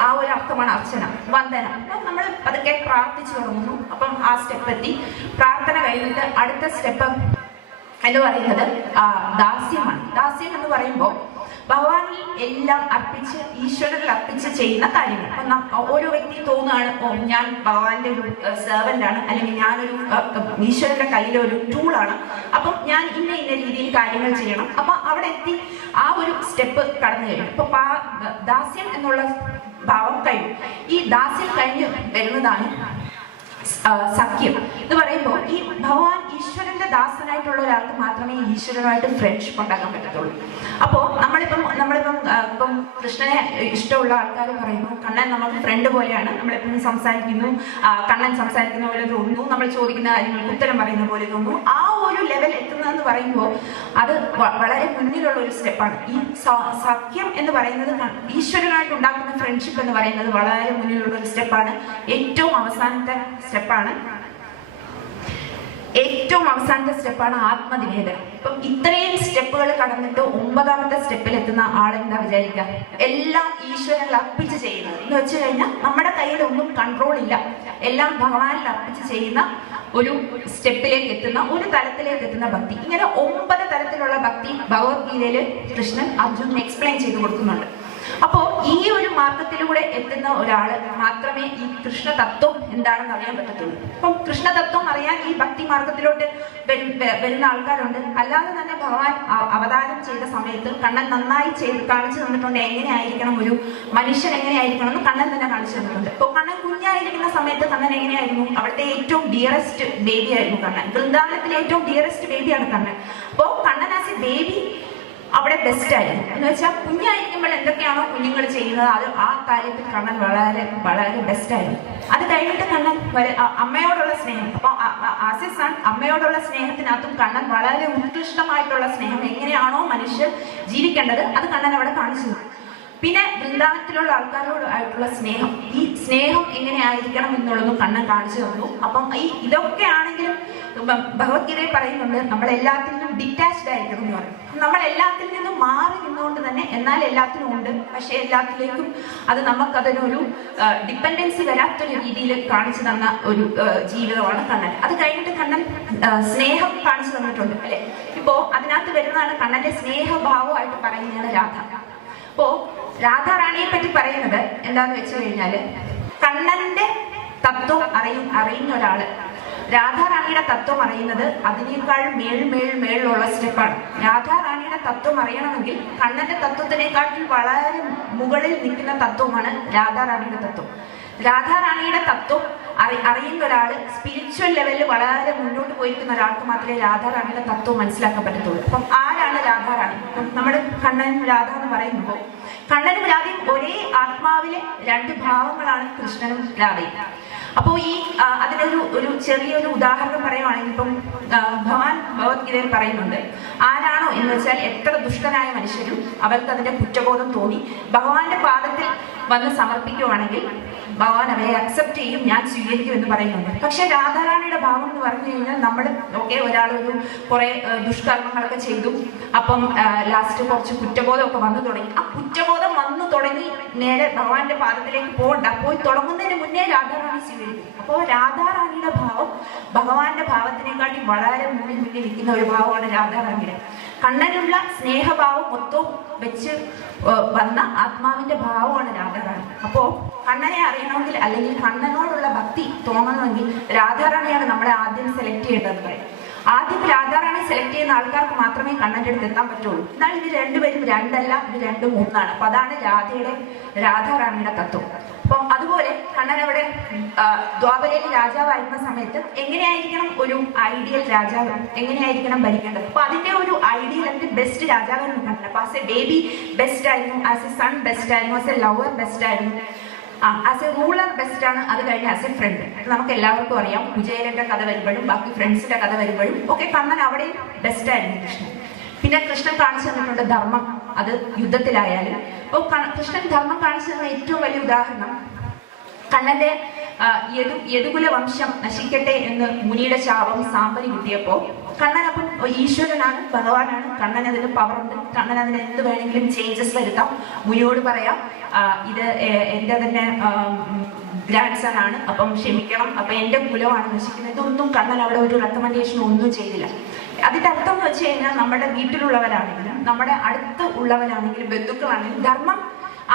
ആ ഒരു അർത്ഥമാണ് അർച്ചന, വന്ദനം. അപ്പം നമ്മൾ പതുക്കെ പ്രാർത്ഥിച്ചു തുടങ്ങുന്നു. അപ്പം ആ സ്റ്റെപ്പ് എത്തി. പ്രാർത്ഥന കഴിഞ്ഞിട്ട് അടുത്ത സ്റ്റെപ്പ് എന്ന് പറയുന്നത് ദാസ്യമാണ്. ദാസ്യം എന്ന് പറയുമ്പോൾ ഭഗവാനിൽ എല്ലാം അർപ്പിച്ച് ഈശ്വരനിൽ അർപ്പിച്ച് ചെയ്യുന്ന കാര്യങ്ങൾ. അപ്പം ഓരോ വ്യക്തിയും തോന്നുകയാണ്, ഓ ഞാൻ ഭഗവാന്റെ ഒരു സെർവൻ്റ് ആണ്, അല്ലെങ്കിൽ ഞാനൊരു ഈശ്വരന്റെ കയ്യിലെ ഒരു ടൂളാണ്, അപ്പം ഞാൻ ഇന്ന രീതിയിൽ കാര്യങ്ങൾ ചെയ്യണം. അപ്പൊ അവിടെ എത്തി ആ ഒരു സ്റ്റെപ്പ് കടന്നു കഴിഞ്ഞു. അപ്പൊ ദാസ്യം എന്നുള്ള ഭാവം കഴിഞ്ഞു. ഈ ദാസ്യം കഴിഞ്ഞ് വരുന്നതാണ് സഖ്യം എന്ന് പറയുമ്പോൾ ഈ ഭഗവാൻ ഈശ്വരന്റെ ദാസനായിട്ടുള്ള ഒരാൾക്ക് മാത്രമേ ഈശ്വരനുമായിട്ട് ഫ്രണ്ട്ഷിപ്പ് ഉണ്ടാക്കാൻ പറ്റത്തുള്ളൂ. അപ്പോൾ നമ്മളിപ്പം ഇപ്പം കൃഷ്ണനെ ഇഷ്ടമുള്ള ആൾക്കാർ പറയുന്നു കണ്ണൻ നമുക്ക് ഫ്രണ്ട് പോലെയാണ്, നമ്മളെപ്പോഴും സംസാരിക്കുന്നു, കണ്ണൻ സംസാരിക്കുന്ന പോലെ തോന്നുന്നു, നമ്മൾ ചോദിക്കുന്ന കാര്യങ്ങൾക്ക് ഉത്തരം പറയുന്ന പോലെ തോന്നുന്നു. ആ ഒരു ലെവൽ എത്തുന്നതെന്ന് പറയുമ്പോൾ അത് വളരെ മുന്നിലുള്ള ഒരു സ്റ്റെപ്പാണ്. ഈ സഖ്യം എന്ന് പറയുന്നത് ഈശ്വരനായിട്ട് ഉണ്ടാക്കുന്ന ഫ്രണ്ട്ഷിപ്പ് എന്ന് പറയുന്നത് വളരെ മുന്നിലുള്ള ഒരു സ്റ്റെപ്പാണ്. ഏറ്റവും അവസാനത്തെ സ്റ്റെപ്പാണ് ആത്മനിവേദനം. ഇപ്പം ഇത്രയും സ്റ്റെപ്പുകൾ കടന്നിട്ട് 9ാമത്തെ സ്റ്റെപ്പിൽ എത്തുന്ന ആളെന്താ വിചാരിക്കുക, എല്ലാം ഈശ്വരനിൽ അർപ്പിച്ച് ചെയ്യുന്നത് എന്ന് വെച്ച് കഴിഞ്ഞാൽ നമ്മുടെ കയ്യിൽ ഒന്നും കൺട്രോൾ ഇല്ല, എല്ലാം ഭഗവാനിൽ അർപ്പിച്ച് ചെയ്യുന്ന ഒരു സ്റ്റെപ്പിലേക്ക് എത്തുന്ന, ഒരു തലത്തിലേക്ക് എത്തുന്ന ഭക്തി. ഇങ്ങനെ 9 തരത്തിലുള്ള ഭക്തി ഭഗവത്ഗീതയിൽ കൃഷ്ണൻ അർജുനന് എക്സ്പ്ലെയിൻ ചെയ്ത് കൊടുക്കുന്നുണ്ട്. അപ്പോ ഈ ഒരു മാർഗത്തിലൂടെ എത്തുന്ന ഒരാള് മാത്രമേ ഈ കൃഷ്ണ തത്വം എന്താണെന്ന് അറിയാൻ പറ്റത്തുള്ളൂ. അപ്പം കൃഷ്ണ തത്വം അറിയാൻ ഈ ഭക്തി മാർഗത്തിലോട്ട് വരുന്ന ആൾക്കാരുണ്ട്. അല്ലാതെ തന്നെ ഭഗവാൻ അവതാരം ചെയ്ത സമയത്ത് കണ്ണൻ നന്നായി കാണിച്ചു തന്നിട്ടുണ്ട്, എങ്ങനെയായിരിക്കണം ഒരു മനുഷ്യൻ, എങ്ങനെയായിരിക്കണം എന്ന് കണ്ണൻ തന്നെ കാണിച്ചു തന്നിട്ടുണ്ട്. ഇപ്പൊ കണ്ണൻ കുഞ്ഞായിരിക്കുന്ന സമയത്ത് കണ്ണൻ എങ്ങനെയായിരുന്നു, അവിടുത്തെ ഏറ്റവും ഡിയറസ്റ്റ് ബേബി ആയിരുന്നു കണ്ണൻ. വൃന്ദാവനത്തിലെ ഏറ്റവും ഡിയറസ്റ്റ് ബേബിയാണ് കണ്ണൻ. അപ്പോ കണ്ണൻ ആസ് എ ബേബി അവിടെ ബെസ്റ്റ് ആയിരുന്നു. എന്ന് വെച്ചാൽ കുഞ്ഞായിരിക്കുമ്പോൾ എന്തൊക്കെയാണോ കുഞ്ഞുങ്ങൾ ചെയ്യുന്നത് അത് ആ കാര്യത്തിൽ കണ്ണൻ വളരെ വളരെ ബെസ്റ്റ് ആയിരുന്നു. അത് കഴിഞ്ഞിട്ട് കണ്ണൻ അമ്മയോടുള്ള സ്നേഹം, അപ്പൊ ആസ് എ സൺ അമ്മയോടുള്ള സ്നേഹത്തിനകത്തും കണ്ണൻ വളരെ ഉത്കൃഷ്ടമായിട്ടുള്ള സ്നേഹം, എങ്ങനെയാണോ മനുഷ്യർ ജീവിക്കേണ്ടത് അത് കണ്ണൻ അവിടെ കാണിച്ചു. പിന്നെ വൃന്ദാവനത്തിലുള്ള ആൾക്കാരോടായിട്ടുള്ള സ്നേഹം, ഈ സ്നേഹം എങ്ങനെയായിരിക്കണം എന്നുള്ളതും കണ്ണൻ കാണിച്ചു തന്നു. അപ്പം ഇതൊക്കെ ആണെങ്കിലും ഭഗവത്ഗീതയിൽ പറയുന്നുണ്ട് നമ്മളെല്ലാത്തിൽ നിന്നും ഡിറ്റാച്ച്ഡ് ആയിരിക്കണം എന്ന് പറയും. നമ്മൾ എല്ലാത്തിൽ നിന്നും മാറി നിന്നുകൊണ്ട് തന്നെ എന്നാൽ എല്ലാത്തിനും ഉണ്ട്, പക്ഷെ എല്ലാത്തിലേക്കും അത് നമുക്കതിനൊരു ഡിപ്പെൻഡൻസി വരാത്തൊരു രീതിയിൽ കാണിച്ചു തന്ന ഒരു ജീവിതമാണ് കണ്ണൻ. അത് കഴിഞ്ഞിട്ട് കണ്ണൻ സ്നേഹം കാണിച്ചു തന്നിട്ടുണ്ട് അല്ലെ. ഇപ്പോ അതിനകത്ത് വരുന്നതാണ് കണ്ണന്റെ സ്നേഹഭാവമായിട്ട് പറയുന്നതാണ് രാധ. അപ്പോ രാധാറാണിയെ പറ്റി പറയുന്നത് എന്താന്ന് വെച്ച് കഴിഞ്ഞാല് കണ്ണന്റെ തത്വം അറിയുന്ന ഒരാള് രാധാറാണിയുടെ തത്വം അറിയുന്നത് അതിനേക്കാൾ മേളിലുള്ള സ്റ്റെപ്പാണ്. രാധാറാണിയുടെ തത്വം അറിയണമെങ്കിൽ കണ്ണന്റെ തത്വത്തിനേക്കാട്ടിൽ വളരെ മുകളിൽ നിൽക്കുന്ന തത്വമാണ് രാധാറാണിയുടെ തത്വം. രാധാറാണിയുടെ തത്വം അറിയുന്ന ഒരാൾ സ്പിരിച്വൽ ലെവലിൽ വളരെ മുന്നോട്ട് പോയിരിക്കുന്ന ഒരാൾക്ക് മാത്രമേ രാധാറാണിയുടെ തത്വം മനസ്സിലാക്കാൻ പറ്റത്തുള്ളൂ. അപ്പം ആരാണ് രാധാറാണി? ഇപ്പം നമ്മുടെ കണ്ണനും രാധ എന്ന് പറയുമ്പോൾ കണ്ണനും രാധയും ഒരേ ആത്മാവിലെ രണ്ട് ഭാവങ്ങളാണ് കൃഷ്ണനും രാധയും. അപ്പോൾ ഈ അതിനൊരു ചെറിയൊരു ഉദാഹരണം പറയുവാണെങ്കിൽ ഇപ്പം ഭഗവാൻ ഭഗവത്ഗീതയിൽ പറയുന്നുണ്ട്, ആരാണോ എന്ന് വെച്ചാൽ എത്ര ദുഷ്ടനായ മനുഷ്യരും അവർക്ക് അതിന്റെ കുറ്റബോധം തോന്നി ഭഗവാന്റെ പാദത്തിൽ വന്ന് സമർപ്പിക്കുവാണെങ്കിൽ ഭഗവാൻ അവരെ അക്സെപ്റ്റ് ചെയ്യും, ഞാൻ സ്വീകരിക്കും എന്ന് പറയുന്നുണ്ട്. പക്ഷെ രാധാറാണിയുടെ ഭാവം എന്ന് പറഞ്ഞു കഴിഞ്ഞാൽ നമ്മൾ ഒരാളൊരു കുറെ ദുഷ്കർമ്മങ്ങളൊക്കെ ചെയ്തു, അപ്പം ലാസ്റ്റ് കുറച്ച് കുറ്റബോധമൊക്കെ വന്നു തുടങ്ങി. ആ കുറ്റബോധം വന്നു തുടങ്ങി നേരെ ഭഗവാന്റെ പാദത്തിലേക്ക് പോയി തുടങ്ങുന്നതിന് മുന്നേ രാധാറാണി സ്വീകരിക്കും. അപ്പോൾ രാധാറാണിയുടെ ഭാവം ഭഗവാന്റെ ഭാവത്തിനെക്കാട്ടി വളരെ മുന്നിൽ നിൽക്കുന്ന ഒരു ഭാവമാണ് രാധാറാണിയുടെ. കണ്ണനുള്ള സ്നേഹഭാവം മൊത്തവും വെച്ച് വന്ന ആത്മാവിന്റെ ഭാവമാണ് രാധാറാണി. അപ്പോ കണ്ണനെ അറിയണമെങ്കിൽ അല്ലെങ്കിൽ കണ്ണനോടുള്ള ഭക്തി തോന്നണമെങ്കിൽ രാധാറാണിയാണ് നമ്മളെ ആദ്യം സെലക്ട് ചെയ്യേണ്ടതെന്ന് പറയും. ആദ്യം രാധാറാണി സെലക്ട് ചെയ്യുന്ന ആൾക്കാർക്ക് മാത്രമേ കണ്ണന്റെ അടുത്ത് എത്താൻ പറ്റുള്ളൂ. എന്നാൽ ഇവർ രണ്ടുപേരും രണ്ടല്ല, ഇവർ രണ്ടും ഒന്നാണ്. അപ്പൊ അതാണ് രാധാറാണിയുടെ തത്വം. അപ്പം അതുപോലെ കണ്ണൻ അവിടെ ദ്വാപരയിൽ രാജാവായിരുന്ന സമയത്ത് എങ്ങനെയായിരിക്കണം ഒരു ഐഡിയൽ രാജാവ്, എങ്ങനെയായിരിക്കണം ഭരിക്കേണ്ടത്, അപ്പൊ അതിന്റെ ഒരു ഐഡിയൽ അതിന്റെ ബെസ്റ്റ് രാജാവായിരുന്നു കണ്ണൻ. അപ്പൊ ആസ് എ ബേബി ബെസ്റ്റ് ആയിരുന്നു, ആസ് എ സൺ ബെസ്റ്റ് ആയിരുന്നു, ആസ് എ ലവർ ബെസ്റ്റ് ആയിരുന്നു, ആസ് എ റൂളർ ബെസ്റ്റ് ആണ്. അത് കഴിഞ്ഞ് ആസ് എ ഫ്രണ്ട് നമുക്ക് എല്ലാവർക്കും അറിയാം. കുചേലന്റെ കഥ വരുമ്പോഴും ബാക്കി ഫ്രണ്ട്സിന്റെ കഥ വരുമ്പോഴും ഒക്കെ കണ്ണൻ അവിടെയും ബെസ്റ്റ് ആയിരുന്നു കൃഷ്ണൻ. പിന്നെ കൃഷ്ണൻ കാണിച്ചു തന്നിട്ടുണ്ട് ധർമ്മം, അത് യുദ്ധത്തിലായാലും. അപ്പോൾ കൃഷ്ണൻ ധർമ്മം കാണിച്ചു തന്ന ഏറ്റവും വലിയ ഉദാഹരണം കണ്ണന്റെ യദുകുല വംശം നശിക്കട്ടെ എന്ന് മുനിയുടെ ശാപം സാമ്പനി കിട്ടിയപ്പോ കണ്ണൻ അപ്പം ഈശ്വരനാണ്, ഭഗവാനാണ്, കണ്ണൻ അതിന് പവറുണ്ട്, കണ്ണൻ അതിന് എന്ത് വേണമെങ്കിലും ചേഞ്ചസ് വരുത്താം, മുനിയോട് പറയാം ഇത് എന്റെ തന്നെ ഗ്രാൻഡ് സൺ ആണ്, അപ്പം ക്ഷമിക്കണം, അപ്പൊ എന്റെ കുലമാണ് നശിക്കുന്നത്. ഇതൊന്നും കണ്ണൻ അവിടെ ഒരു റെക്കമെൻഡേഷൻ ഒന്നും ചെയ്തില്ല. അതിന്റെ അർത്ഥം എന്ന് വെച്ച് കഴിഞ്ഞാൽ നമ്മുടെ വീട്ടിലുള്ളവരാണെങ്കിലും നമ്മുടെ അടുത്ത് ഉള്ളവരാണെങ്കിലും ബന്ധുക്കളാണെങ്കിലും ധർമ്മം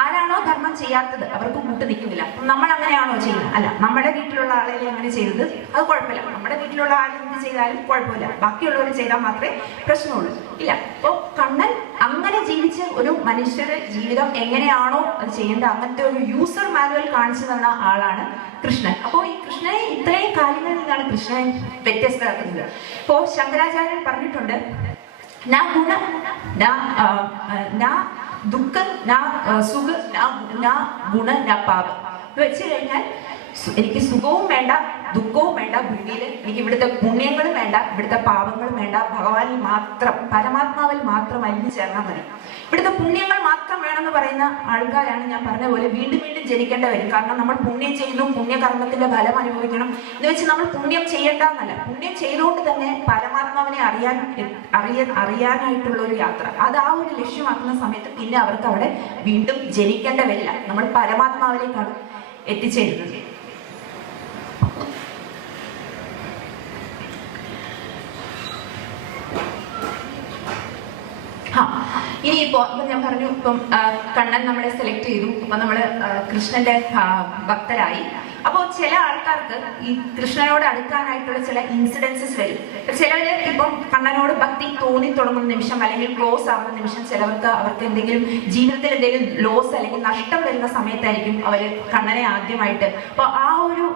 ആരാണോ ധർമ്മം ചെയ്യാത്തത് അവർക്ക് കൂട്ട് നിൽക്കുന്നില്ല. നമ്മൾ അങ്ങനെയാണോ ചെയ്യുന്നത്? അല്ല, നമ്മുടെ വീട്ടിലുള്ള ആളെല്ലാം അങ്ങനെ ചെയ്തത് അത് കുഴപ്പമില്ല. നമ്മുടെ വീട്ടിലുള്ള ആരെന്ത് ചെയ്താലും കുഴപ്പമില്ല, ബാക്കിയുള്ളവർ ചെയ്താൽ മാത്രമേ പ്രശ്നമുള്ളൂ. ഇല്ല, അപ്പോൾ കണ്ണൻ അങ്ങനെ ജീവിച്ച ഒരു മനുഷ്യരുടെ ജീവിതം എങ്ങനെയാണോ അത് ചെയ്യേണ്ടത് അങ്ങനത്തെ ഒരു യൂസർ മാനുവൽ കാണിച്ചു തന്ന ആളാണ് കൃഷ്ണൻ. അപ്പോൾ ഈ കൃഷ്ണനെ ഇത്രയും കാര്യങ്ങളിൽ നിന്നാണ് കൃഷ്ണൻ വ്യത്യസ്തമാക്കുന്നത്. ഇപ്പോൾ ശങ്കരാചാര്യൻ പറഞ്ഞിട്ടുണ്ട്, നാ ഗുണ നാ ദുഃഖ നാ സുഖ നാ ഗുണ നാ പാപ വെച്ച് കഴിഞ്ഞാൽ എനിക്ക് സുഖവും വേണ്ട ദുഃഖവും വേണ്ട ഭൂമിയിൽ, എനിക്ക് ഇവിടുത്തെ പുണ്യങ്ങളും വേണ്ട ഇവിടുത്തെ പാപങ്ങളും വേണ്ട, ഭഗവാനിൽ മാത്രം പരമാത്മാവിൽ മാത്രം അലിഞ്ഞു ചേർന്നാൽ മതി. ഇവിടുത്തെ പുണ്യങ്ങൾ മാത്രം വേണമെന്ന് പറയുന്ന ആൾക്കാരാണ് ഞാൻ പറഞ്ഞ പോലെ വീണ്ടും വീണ്ടും ജനിക്കേണ്ട വരും. കാരണം നമ്മൾ പുണ്യം ചെയ്യുന്നു, പുണ്യകർമ്മത്തിന്റെ ഫലം അനുഭവിക്കണം എന്ന് വെച്ച് നമ്മൾ പുണ്യം ചെയ്യേണ്ടെന്നല്ല, പുണ്യം ചെയ്തുകൊണ്ട് തന്നെ പരമാത്മാവിനെ അറിയാനായിട്ടുള്ള ഒരു യാത്ര, അത് ആ ഒരു ലക്ഷ്യമാക്കുന്ന സമയത്ത് പിന്നെ അവർക്ക് അവിടെ വീണ്ടും ജനിക്കേണ്ട വരില്ല. നമ്മൾ പരമാത്മാവിലേക്കാണ് എത്തിച്ചേരുന്നത്. ഇനിയിപ്പോ ഞാൻ പറഞ്ഞു, ഇപ്പം കണ്ണൻ നമ്മളെ സെലക്ട് ചെയ്തു, അപ്പൊ നമ്മള് കൃഷ്ണന്റെ ഭക്തരായി. അപ്പോൾ ചില ആൾക്കാർക്ക് ഈ കൃഷ്ണനോട് അടുക്കാനായിട്ടുള്ള ചില ഇൻസിഡൻസസ് വരും. ചിലവര് ഇപ്പം കണ്ണനോട് ഭക്തി തോന്നി തുടങ്ങുന്ന നിമിഷം അല്ലെങ്കിൽ ക്ലോസ് ആവുന്ന നിമിഷം അവർക്ക് എന്തെങ്കിലും ജീവിതത്തിൽ എന്തെങ്കിലും ലോസ് അല്ലെങ്കിൽ നഷ്ടം വരുന്ന സമയത്തായിരിക്കും അവര് കണ്ണനെ ആദ്യമായിട്ട്, അപ്പൊ ആ ഒരു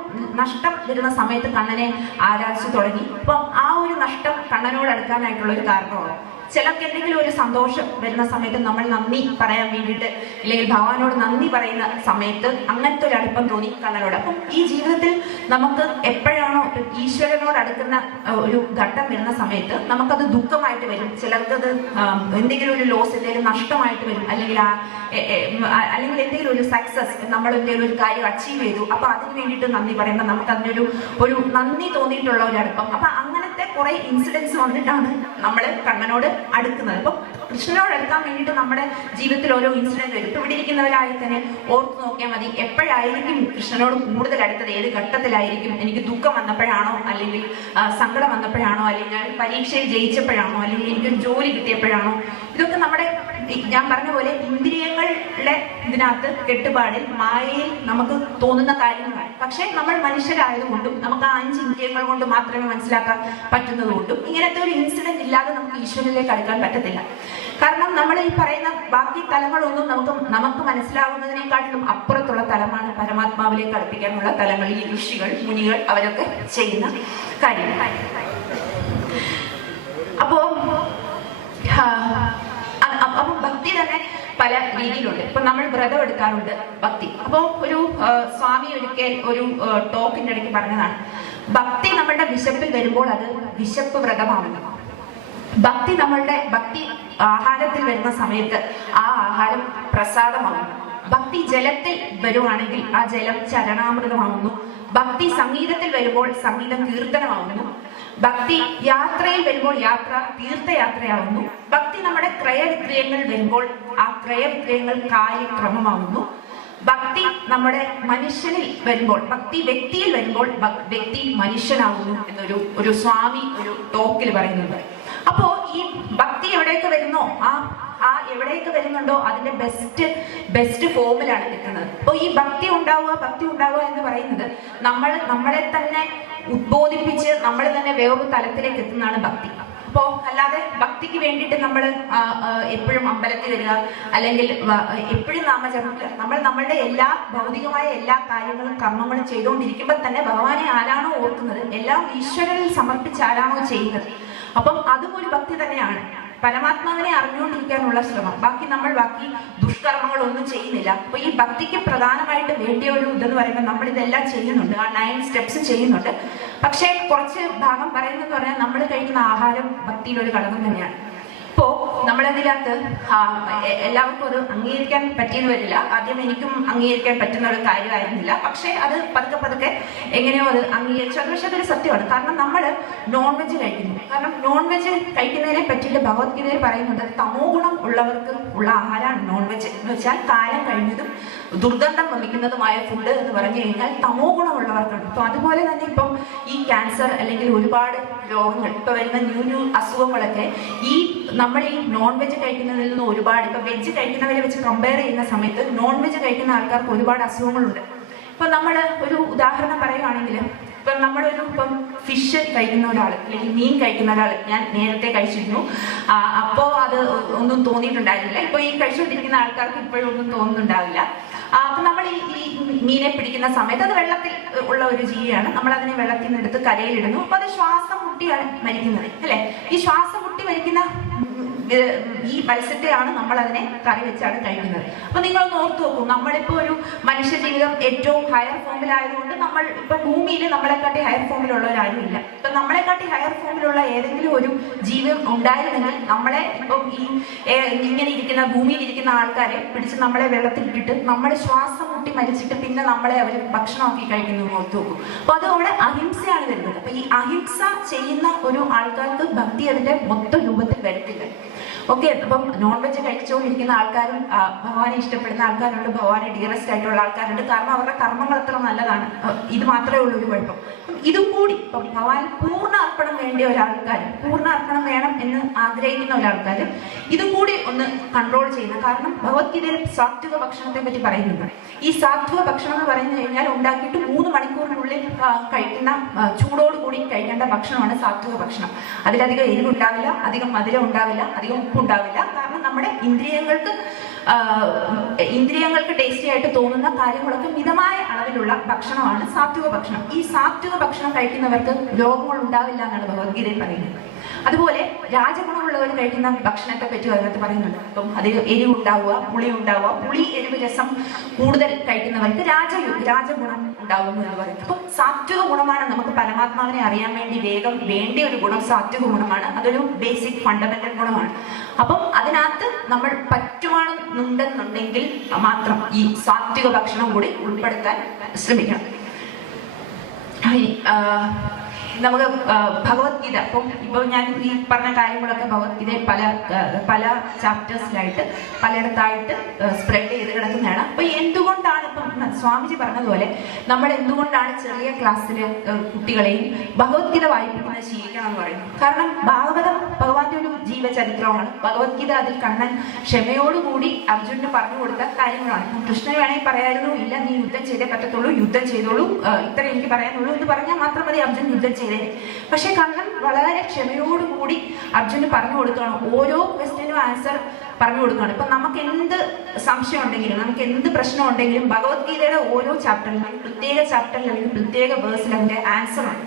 നഷ്ടം വരുന്ന സമയത്ത് കണ്ണനെ ആരാധിച്ചു തുടങ്ങി. അപ്പൊ ആ ഒരു നഷ്ടം കണ്ണനോട് അടുക്കാനായിട്ടുള്ള ഒരു കാരണമാണ്. ചിലർക്ക് എന്തെങ്കിലും ഒരു സന്തോഷം വരുന്ന സമയത്ത് നമ്മൾ നന്ദി പറയാൻ വേണ്ടിയിട്ട് അല്ലെങ്കിൽ ഭഗവാനോട് നന്ദി പറയുന്ന സമയത്ത് അങ്ങനത്തെ ഒരു അടുപ്പം തോന്നി കണ്ണനോട്. അപ്പം ഈ ജീവിതത്തിൽ നമുക്ക് എപ്പോഴാണോ ഈശ്വരനോട് അടുക്കുന്ന ഒരു ഘട്ടം വരുന്ന സമയത്ത് നമുക്കത് ദുഃഖമായിട്ട് വരും. ചിലർക്കത് എന്തെങ്കിലും ഒരു ലോസ്, എന്തെങ്കിലും നഷ്ടമായിട്ട് വരും, അല്ലെങ്കിൽ എന്തെങ്കിലും ഒരു സക്സസ്, നമ്മൾ എന്തെങ്കിലും ഒരു കാര്യം അച്ചീവ് ചെയ്തു, അപ്പൊ അതിന് വേണ്ടിയിട്ട് നന്ദി പറയുമ്പോൾ നമുക്ക് അതിനൊരു നന്ദി തോന്നിയിട്ടുള്ള ഒരു അടുപ്പം. അപ്പൊ അങ്ങനത്തെ കുറെ ഇൻസിഡൻസ് വന്നിട്ടാണ് നമ്മൾ കണ്ണനോട് അടുക്കുന്നത്. അപ്പം കൃഷ്ണനോട് എടുക്കാൻ വേണ്ടിയിട്ട് നമ്മുടെ ജീവിതത്തിൽ ഓരോ ഇൻസിഡന്റ് വരും. ഇപ്പൊ ഇവിടെ ഇരിക്കുന്നവരായി തന്നെ ഓർത്ത് നോക്കിയാൽ മതി, എപ്പോഴായിരിക്കും കൃഷ്ണനോട് കൂടുതൽ അടുത്തത്, ഏത് ഘട്ടത്തിലായിരിക്കും? എനിക്ക് ദുഃഖം വന്നപ്പോഴാണോ, അല്ലെങ്കിൽ സങ്കടം വന്നപ്പോഴാണോ, അല്ലെങ്കിൽ പരീക്ഷയിൽ ജയിച്ചപ്പോഴാണോ, അല്ലെങ്കിൽ എനിക്കൊരു ജോലി കിട്ടിയപ്പോഴാണോ? ഇതൊക്കെ നമ്മുടെ ഞാൻ പറഞ്ഞ പോലെ ഇന്ദ്രിയങ്ങളുടെ ഇതിനകത്ത് കെട്ടുപാടിൽ മായയിൽ നമുക്ക് തോന്നുന്ന കാര്യങ്ങളാണ്. പക്ഷെ നമ്മൾ മനുഷ്യരായതുകൊണ്ടും നമുക്ക് ആ 5 ഇന്ദ്രിയങ്ങൾ കൊണ്ട് മാത്രമേ മനസ്സിലാക്കാൻ പറ്റുന്നതുകൊണ്ടും ഇങ്ങനത്തെ ഒരു ഇൻസിഡന്റ് ഇല്ലാതെ നമുക്ക് ഈശ്വരനിലേക്ക് അടുക്കാൻ പറ്റത്തില്ല. കാരണം നമ്മൾ ഈ പറയുന്ന ബാക്കി തലങ്ങളൊന്നും നമുക്ക് മനസ്സിലാവുന്നതിനെക്കാട്ടിലും അപ്പുറത്തുള്ള തലമാണ് പരമാത്മാവിലേക്ക് അടുപ്പിക്കാനുള്ള തലങ്ങൾ. ഈ ഋഷികൾ, മുനികൾ അവരൊക്കെ ചെയ്യുന്ന കാര്യങ്ങൾ. അപ്പോ ഭക്തി തന്നെ പല രീതിയിലുണ്ട്. ഇപ്പൊ നമ്മൾ വ്രതം എടുക്കാറുണ്ട് ഭക്തി. അപ്പൊ ഒരു സ്വാമി ഒരിക്കൽ ഒരു ടോക്കിന്റെ ഇടയ്ക്ക് പറഞ്ഞതാണ്, ഭക്തി നമ്മളുടെ വിശപ്പിൽ വരുമ്പോൾ അത് വിശപ്പ് വ്രതമാവുന്നു. ഭക്തി ആഹാരത്തിൽ വരുന്ന സമയത്ത് ആ ആഹാരം പ്രസാദമാകുന്നു. ഭക്തി ജലത്തിൽ വരുവാണെങ്കിൽ ആ ജലം ചരണാമൃതമാകുന്നു. ഭക്തി സംഗീതത്തിൽ വരുമ്പോൾ സംഗീതം കീർത്തനമാകുന്നു. ഭക്തി യാത്രയിൽ വരുമ്പോൾ യാത്ര തീർത്ഥയാത്രയാവുന്നു. ഭക്തി നമ്മുടെ ക്രയവിക്രയങ്ങൾ വരുമ്പോൾ ആ ക്രയവിക്രയങ്ങൾ കാര്യക്രമമാവുന്നു. ഭക്തി നമ്മുടെ മനുഷ്യനിൽ വരുമ്പോൾ, ഭക്തി വ്യക്തിയിൽ വരുമ്പോൾ വ്യക്തി മനുഷ്യനാവുന്നു എന്നൊരു സ്വാമി ഒരു ടോക്കിൽ പറയുന്നുണ്ട്. അപ്പോ ഈ ഭക്തി എവിടെയൊക്കെ വരുന്നോ ആ എവിടെയൊക്കെ വരുന്നുണ്ടോ അതിന്റെ ബെസ്റ്റ് ഫോമിലാണ് കിട്ടുന്നത്. അപ്പൊ ഈ ഭക്തി ഉണ്ടാവുക എന്ന് പറയുന്നത് നമ്മളെ തന്നെ ഉദ്ബോധിപ്പിച്ച് നമ്മൾ തന്നെ വേറൊരു തലത്തിലേക്ക് എത്തുന്നതാണ് ഭക്തി. അപ്പോ അല്ലാതെ ഭക്തിക്ക് വേണ്ടിയിട്ട് നമ്മൾ എപ്പോഴും അമ്പലത്തിൽ വരിക, അല്ലെങ്കിൽ എപ്പോഴും നാമജപമില്ല. നമ്മളുടെ എല്ലാ ഭൗതികമായ എല്ലാ കാര്യങ്ങളും കർമ്മങ്ങളും ചെയ്തുകൊണ്ടിരിക്കുമ്പോൾ തന്നെ ഭഗവാനെ ആരാണോ ഓർക്കുന്നത്, എല്ലാം ഈശ്വരനിൽ സമർപ്പിച്ച് ആരാണോ ചെയ്യുന്നത്, അപ്പം അതും ഒരു ഭക്തി തന്നെയാണ്. പരമാത്മാവിനെ അറിഞ്ഞുകൊണ്ടിരിക്കാനുള്ള ശ്രമം. ബാക്കി ദുഷ്കർമ്മങ്ങളൊന്നും ചെയ്യുന്നില്ല. അപ്പൊ ഈ ഭക്തിക്ക് പ്രധാനമായിട്ട് വേണ്ടിയ ഒരു ഇതെന്ന് പറയുമ്പോൾ നമ്മൾ ഇതെല്ലാം ചെയ്യുന്നുണ്ട്, ആ 9 സ്റ്റെപ്സ് ചെയ്യുന്നുണ്ട്. പക്ഷെ കുറച്ച് ഭാഗം പറയുന്നതെന്ന് പറഞ്ഞാൽ നമ്മൾ കഴിക്കുന്ന ആഹാരം ഭക്തിയുടെ ഒരു ഘടകം തന്നെയാണ്. ഇപ്പോ നമ്മളതിനകത്ത് എല്ലാവർക്കും അത് അംഗീകരിക്കാൻ പറ്റിയെന്ന് വരില്ല. ആദ്യം എനിക്കും അംഗീകരിക്കാൻ പറ്റുന്ന ഒരു കാര്യമായിരുന്നില്ല. പക്ഷെ അത് പതുക്കെ എങ്ങനെയോ അത് അംഗീകരിച്ചു. അത് പക്ഷെ അതൊരു സത്യമാണ്. കാരണം നമ്മൾ നോൺ വെജ് കഴിക്കുന്നു. കാരണം നോൺ വെജ് കഴിക്കുന്നതിനെ പറ്റിയിട്ട് ഭഗവത്ഗീതയിൽ പറയുന്നുണ്ട്, തമോ ഗുണം ഉള്ളവർക്ക് ഉള്ള ആഹാരമാണ് നോൺ വെജ് എന്ന് വെച്ചാൽ കാലം കഴിഞ്ഞതും ദുർഗന്ധം വമിക്കുന്നതുമായ ഫുഡ് എന്ന് പറഞ്ഞു കഴിഞ്ഞാൽ തമോ ഗുണമുള്ളവർക്കുണ്ട്. അപ്പൊ അതുപോലെ തന്നെ ഇപ്പം ഈ ക്യാൻസർ അല്ലെങ്കിൽ ഒരുപാട് രോഗങ്ങൾ ഇപ്പൊ വരുന്ന ന്യൂ അസുഖങ്ങളൊക്കെ നമ്മൾ ഈ നോൺ വെജ് കഴിക്കുന്നതിൽ നിന്ന് ഒരുപാട്, ഇപ്പൊ വെജ് കഴിക്കുന്നവരെ വെച്ച് കമ്പയർ ചെയ്യുന്ന സമയത്ത് നോൺ വെജ് കഴിക്കുന്ന ആൾക്കാർക്ക് ഒരുപാട് അസുഖങ്ങളുണ്ട്. ഇപ്പൊ നമ്മൾ ഒരു ഉദാഹരണം പറയുകയാണെങ്കിൽ, ഇപ്പം ഫിഷ് കഴിക്കുന്ന ഒരാൾ അല്ലെങ്കിൽ മീൻ കഴിക്കുന്ന ഒരാൾ, ഞാൻ നേരത്തെ കഴിച്ചിരുന്നു, അപ്പോ അത് ഒന്നും തോന്നിയിട്ടുണ്ടായിരുന്നില്ല. ഇപ്പൊ ഈ കഴിച്ചുകൊണ്ടിരിക്കുന്ന ആൾക്കാർക്ക് ഇപ്പോഴും ഒന്നും തോന്നുന്നുണ്ടാവില്ല. അപ്പൊ നമ്മൾ ഈ മീനെ പിടിക്കുന്ന സമയത്ത് അത് വെള്ളത്തിൽ ഉള്ള ഒരു ജീവിയാണ്. നമ്മൾ അതിനെ വെള്ളത്തിൽ നിന്ന് എടുത്ത് കരയിലിടുന്നു. അപ്പൊ അത് ശ്വാസം മുട്ടിയാണ് മരിക്കുന്നത്, അല്ലെ? ഈ ശ്വാസം മുട്ടി മരിക്കുന്ന ഈ മത്സ്യത്തെയാണ് നമ്മൾ അതിനെ കറി വെച്ചാണ് കഴിക്കുന്നത്. അപ്പൊ നിങ്ങളൊന്ന് ഓർത്തു നോക്കൂ, നമ്മളിപ്പോ ഒരു മനുഷ്യ ജീവിതം ഏറ്റവും ഹയർ ഫോമിലായതുകൊണ്ട് നമ്മൾ ഇപ്പൊ ഭൂമിയിൽ നമ്മളെക്കാട്ടി ഹയർ ഫോമിലുള്ളവരാരും ഇല്ല. ഇപ്പൊ നമ്മളെക്കാട്ടി ഹയർ ഫോമിലുള്ള ഏതെങ്കിലും ഒരു ജീവൻ ഉണ്ടായിരുന്നെങ്കിൽ നമ്മളെ ഇപ്പം ഇങ്ങനെ ഇരിക്കുന്ന ഭൂമിയിൽ ഇരിക്കുന്ന ആൾക്കാരെ പിടിച്ച് നമ്മളെ വെള്ളത്തിലിട്ടിട്ട് നമ്മൾ ശ്വാസം മുട്ടി മരിച്ചിട്ട് പിന്നെ നമ്മളെ അവർ ഭക്ഷണമാക്കി കഴിക്കുന്നു ഓർത്തു നോക്കും. അപ്പൊ അത് അവിടെ അഹിംസയാണ് വരുന്നത്. അപ്പൊ ഈ അഹിംസ ചെയ്യുന്ന ഒരു ആൾക്കാർക്ക് ഭക്തി അതിന്റെ മൊത്തം രൂപത്തിൽ വരത്തില്ല. ഓക്കെ, അപ്പം നോൺ വെജ് കഴിച്ചുകൊണ്ടിരിക്കുന്ന ആൾക്കാരും ഭഗവാനെ ഇഷ്ടപ്പെടുന്ന ആൾക്കാരുണ്ട്, ഭഗവാനെ ഡിയറസ്റ്റ് ആയിട്ടുള്ള ആൾക്കാരുണ്ട്. കാരണം അവരുടെ കർമ്മങ്ങൾ അത്ര നല്ലതാണ്. ഇത് മാത്രമേ ഉള്ളൂ ഒരു കുഴപ്പം. ഇതും കൂടി ഇപ്പം ഭഗവാൻ പൂർണ്ണ അർപ്പണം വേണ്ടിയ ഒരാൾക്കാർ, പൂർണ്ണ അർപ്പണം വേണം എന്ന് ആഗ്രഹിക്കുന്ന ഒരാൾക്കാർ ഇതും കൂടി ഒന്ന് കൺട്രോൾ ചെയ്യുന്ന, കാരണം ഭഗവത്ഗീതയിൽ സാത്വിക ഭക്ഷണത്തെ പറ്റി പറയുന്നുണ്ട്. ഈ സാത്വിക ഭക്ഷണം എന്ന് പറഞ്ഞു കഴിഞ്ഞാൽ ഉണ്ടാക്കിയിട്ട് 3 മണിക്കൂറിനുള്ളിൽ കഴിക്കുന്ന, ചൂടോടുകൂടി കഴിക്കേണ്ട ഭക്ഷണമാണ് സാത്വിക ഭക്ഷണം. അതിലധികം എരിവുണ്ടാവില്ല, അധികം മധുരം ഉണ്ടാവില്ല, അധികം ഉപ്പുണ്ടാവില്ല. കാരണം നമ്മുടെ ഇന്ദ്രിയങ്ങൾക്ക് ടേസ്റ്റി ആയിട്ട് തോന്നുന്ന കാര്യങ്ങളൊക്കെ മിതമായ അളവിലുള്ള ഭക്ഷണമാണ് സാത്വിക ഭക്ഷണം. ഈ സാത്വിക ഭക്ഷണം കഴിക്കുന്നവർക്ക് രോഗങ്ങൾ ഉണ്ടാവില്ല എന്നാണ് ഭഗവത്ഗീതയിൽ പറയുന്നത്. അതുപോലെ രാജഗുണമുള്ളവർ കഴിക്കുന്ന ഭക്ഷണത്തെ പറ്റി അതിനകത്ത് പറയുന്നുണ്ട്. അപ്പം അതിൽ എരിവുണ്ടാവുക, പുളി ഉണ്ടാവുക, പുളി എരിവ് രസം കൂടുതൽ കഴിക്കുന്നവർക്ക് രാജഗുണം ഉണ്ടാവുന്നു എന്ന് പറയുന്നത്. അപ്പം സാത്വിക ഗുണമാണ് നമുക്ക് പരമാത്മാവിനെ അറിയാൻ വേണ്ടിയ ഒരു ഗുണം സാത്വിക ഗുണമാണ്. അതൊരു ബേസിക് ഫണ്ടമെന്റൽ ഗുണമാണ്. അപ്പം അതിനകത്ത് നമ്മൾ പറ്റുവാണെന്നുണ്ടെന്നുണ്ടെങ്കിൽ മാത്രം ഈ സാത്വിക ഭക്ഷണം കൂടി ഉൾപ്പെടുത്താൻ ശ്രമിക്കണം. നമുക്ക് ഭഗവത്ഗീത ഇപ്പോൾ ഞാൻ ഈ പറഞ്ഞ കാര്യങ്ങളൊക്കെ ഭഗവത്ഗീതയിൽ പല ചാപ്റ്റേഴ്സിലായിട്ട് പലയിടത്തായിട്ട് സ്പ്രെഡ് ചെയ്ത് കിടക്കുന്നതാണ്. അപ്പൊ എന്തുകൊണ്ടാണ് ഇപ്പം സ്വാമിജി പറഞ്ഞതുപോലെ നമ്മൾ എന്തുകൊണ്ടാണ് ചെറിയ ക്ലാസ്സിൽ കുട്ടികളെയും ഭഗവത്ഗീത വായിപ്പിക്കുന്നത് ശീലിക്കണം എന്ന് പറയുന്നത്? കാരണം ഭാഗവതം ഭഗവാന്റെ ഒരു ജീവചരിത്രമാണ്. ഭഗവത്ഗീത അതിൽ കണ്ണൻ ക്ഷമയോടുകൂടി അർജുനന് പറഞ്ഞു കൊടുത്ത കാര്യങ്ങളാണ്. കൃഷ്ണൻ വേണമെങ്കിൽ പറയായിരുന്നു, ഇല്ല നീ യുദ്ധം ചെയ്തേ പറ്റത്തുള്ളൂ, യുദ്ധം ചെയ്തോളൂ, ഇത്ര എനിക്ക് പറയാനുള്ളൂ എന്ന് പറഞ്ഞാൽ മാത്രം മതി അർജുൻ യുദ്ധം ചെയ്തേനെ. പക്ഷെ കണ്ണൻ വളരെ ക്ഷമയോടുകൂടി അർജുന് പറഞ്ഞു കൊടുക്കുകയാണ്, ഓരോ ക്വസ്റ്റ്യനും ആൻസർ പറഞ്ഞു കൊടുക്കുകയാണ്. ഇപ്പൊ നമുക്ക് എന്ത് സംശയം ഉണ്ടെങ്കിലും, നമുക്ക് എന്ത് പ്രശ്നം ഉണ്ടെങ്കിലും ഭഗവത്ഗീതയുടെ ഓരോ ചാപ്റ്ററിലും പ്രത്യേക ചാപ്റ്ററിൽ അല്ലെങ്കിൽ പ്രത്യേക വേഴ്സിൽ അതിന്റെ ആൻസർ ഉണ്ട്.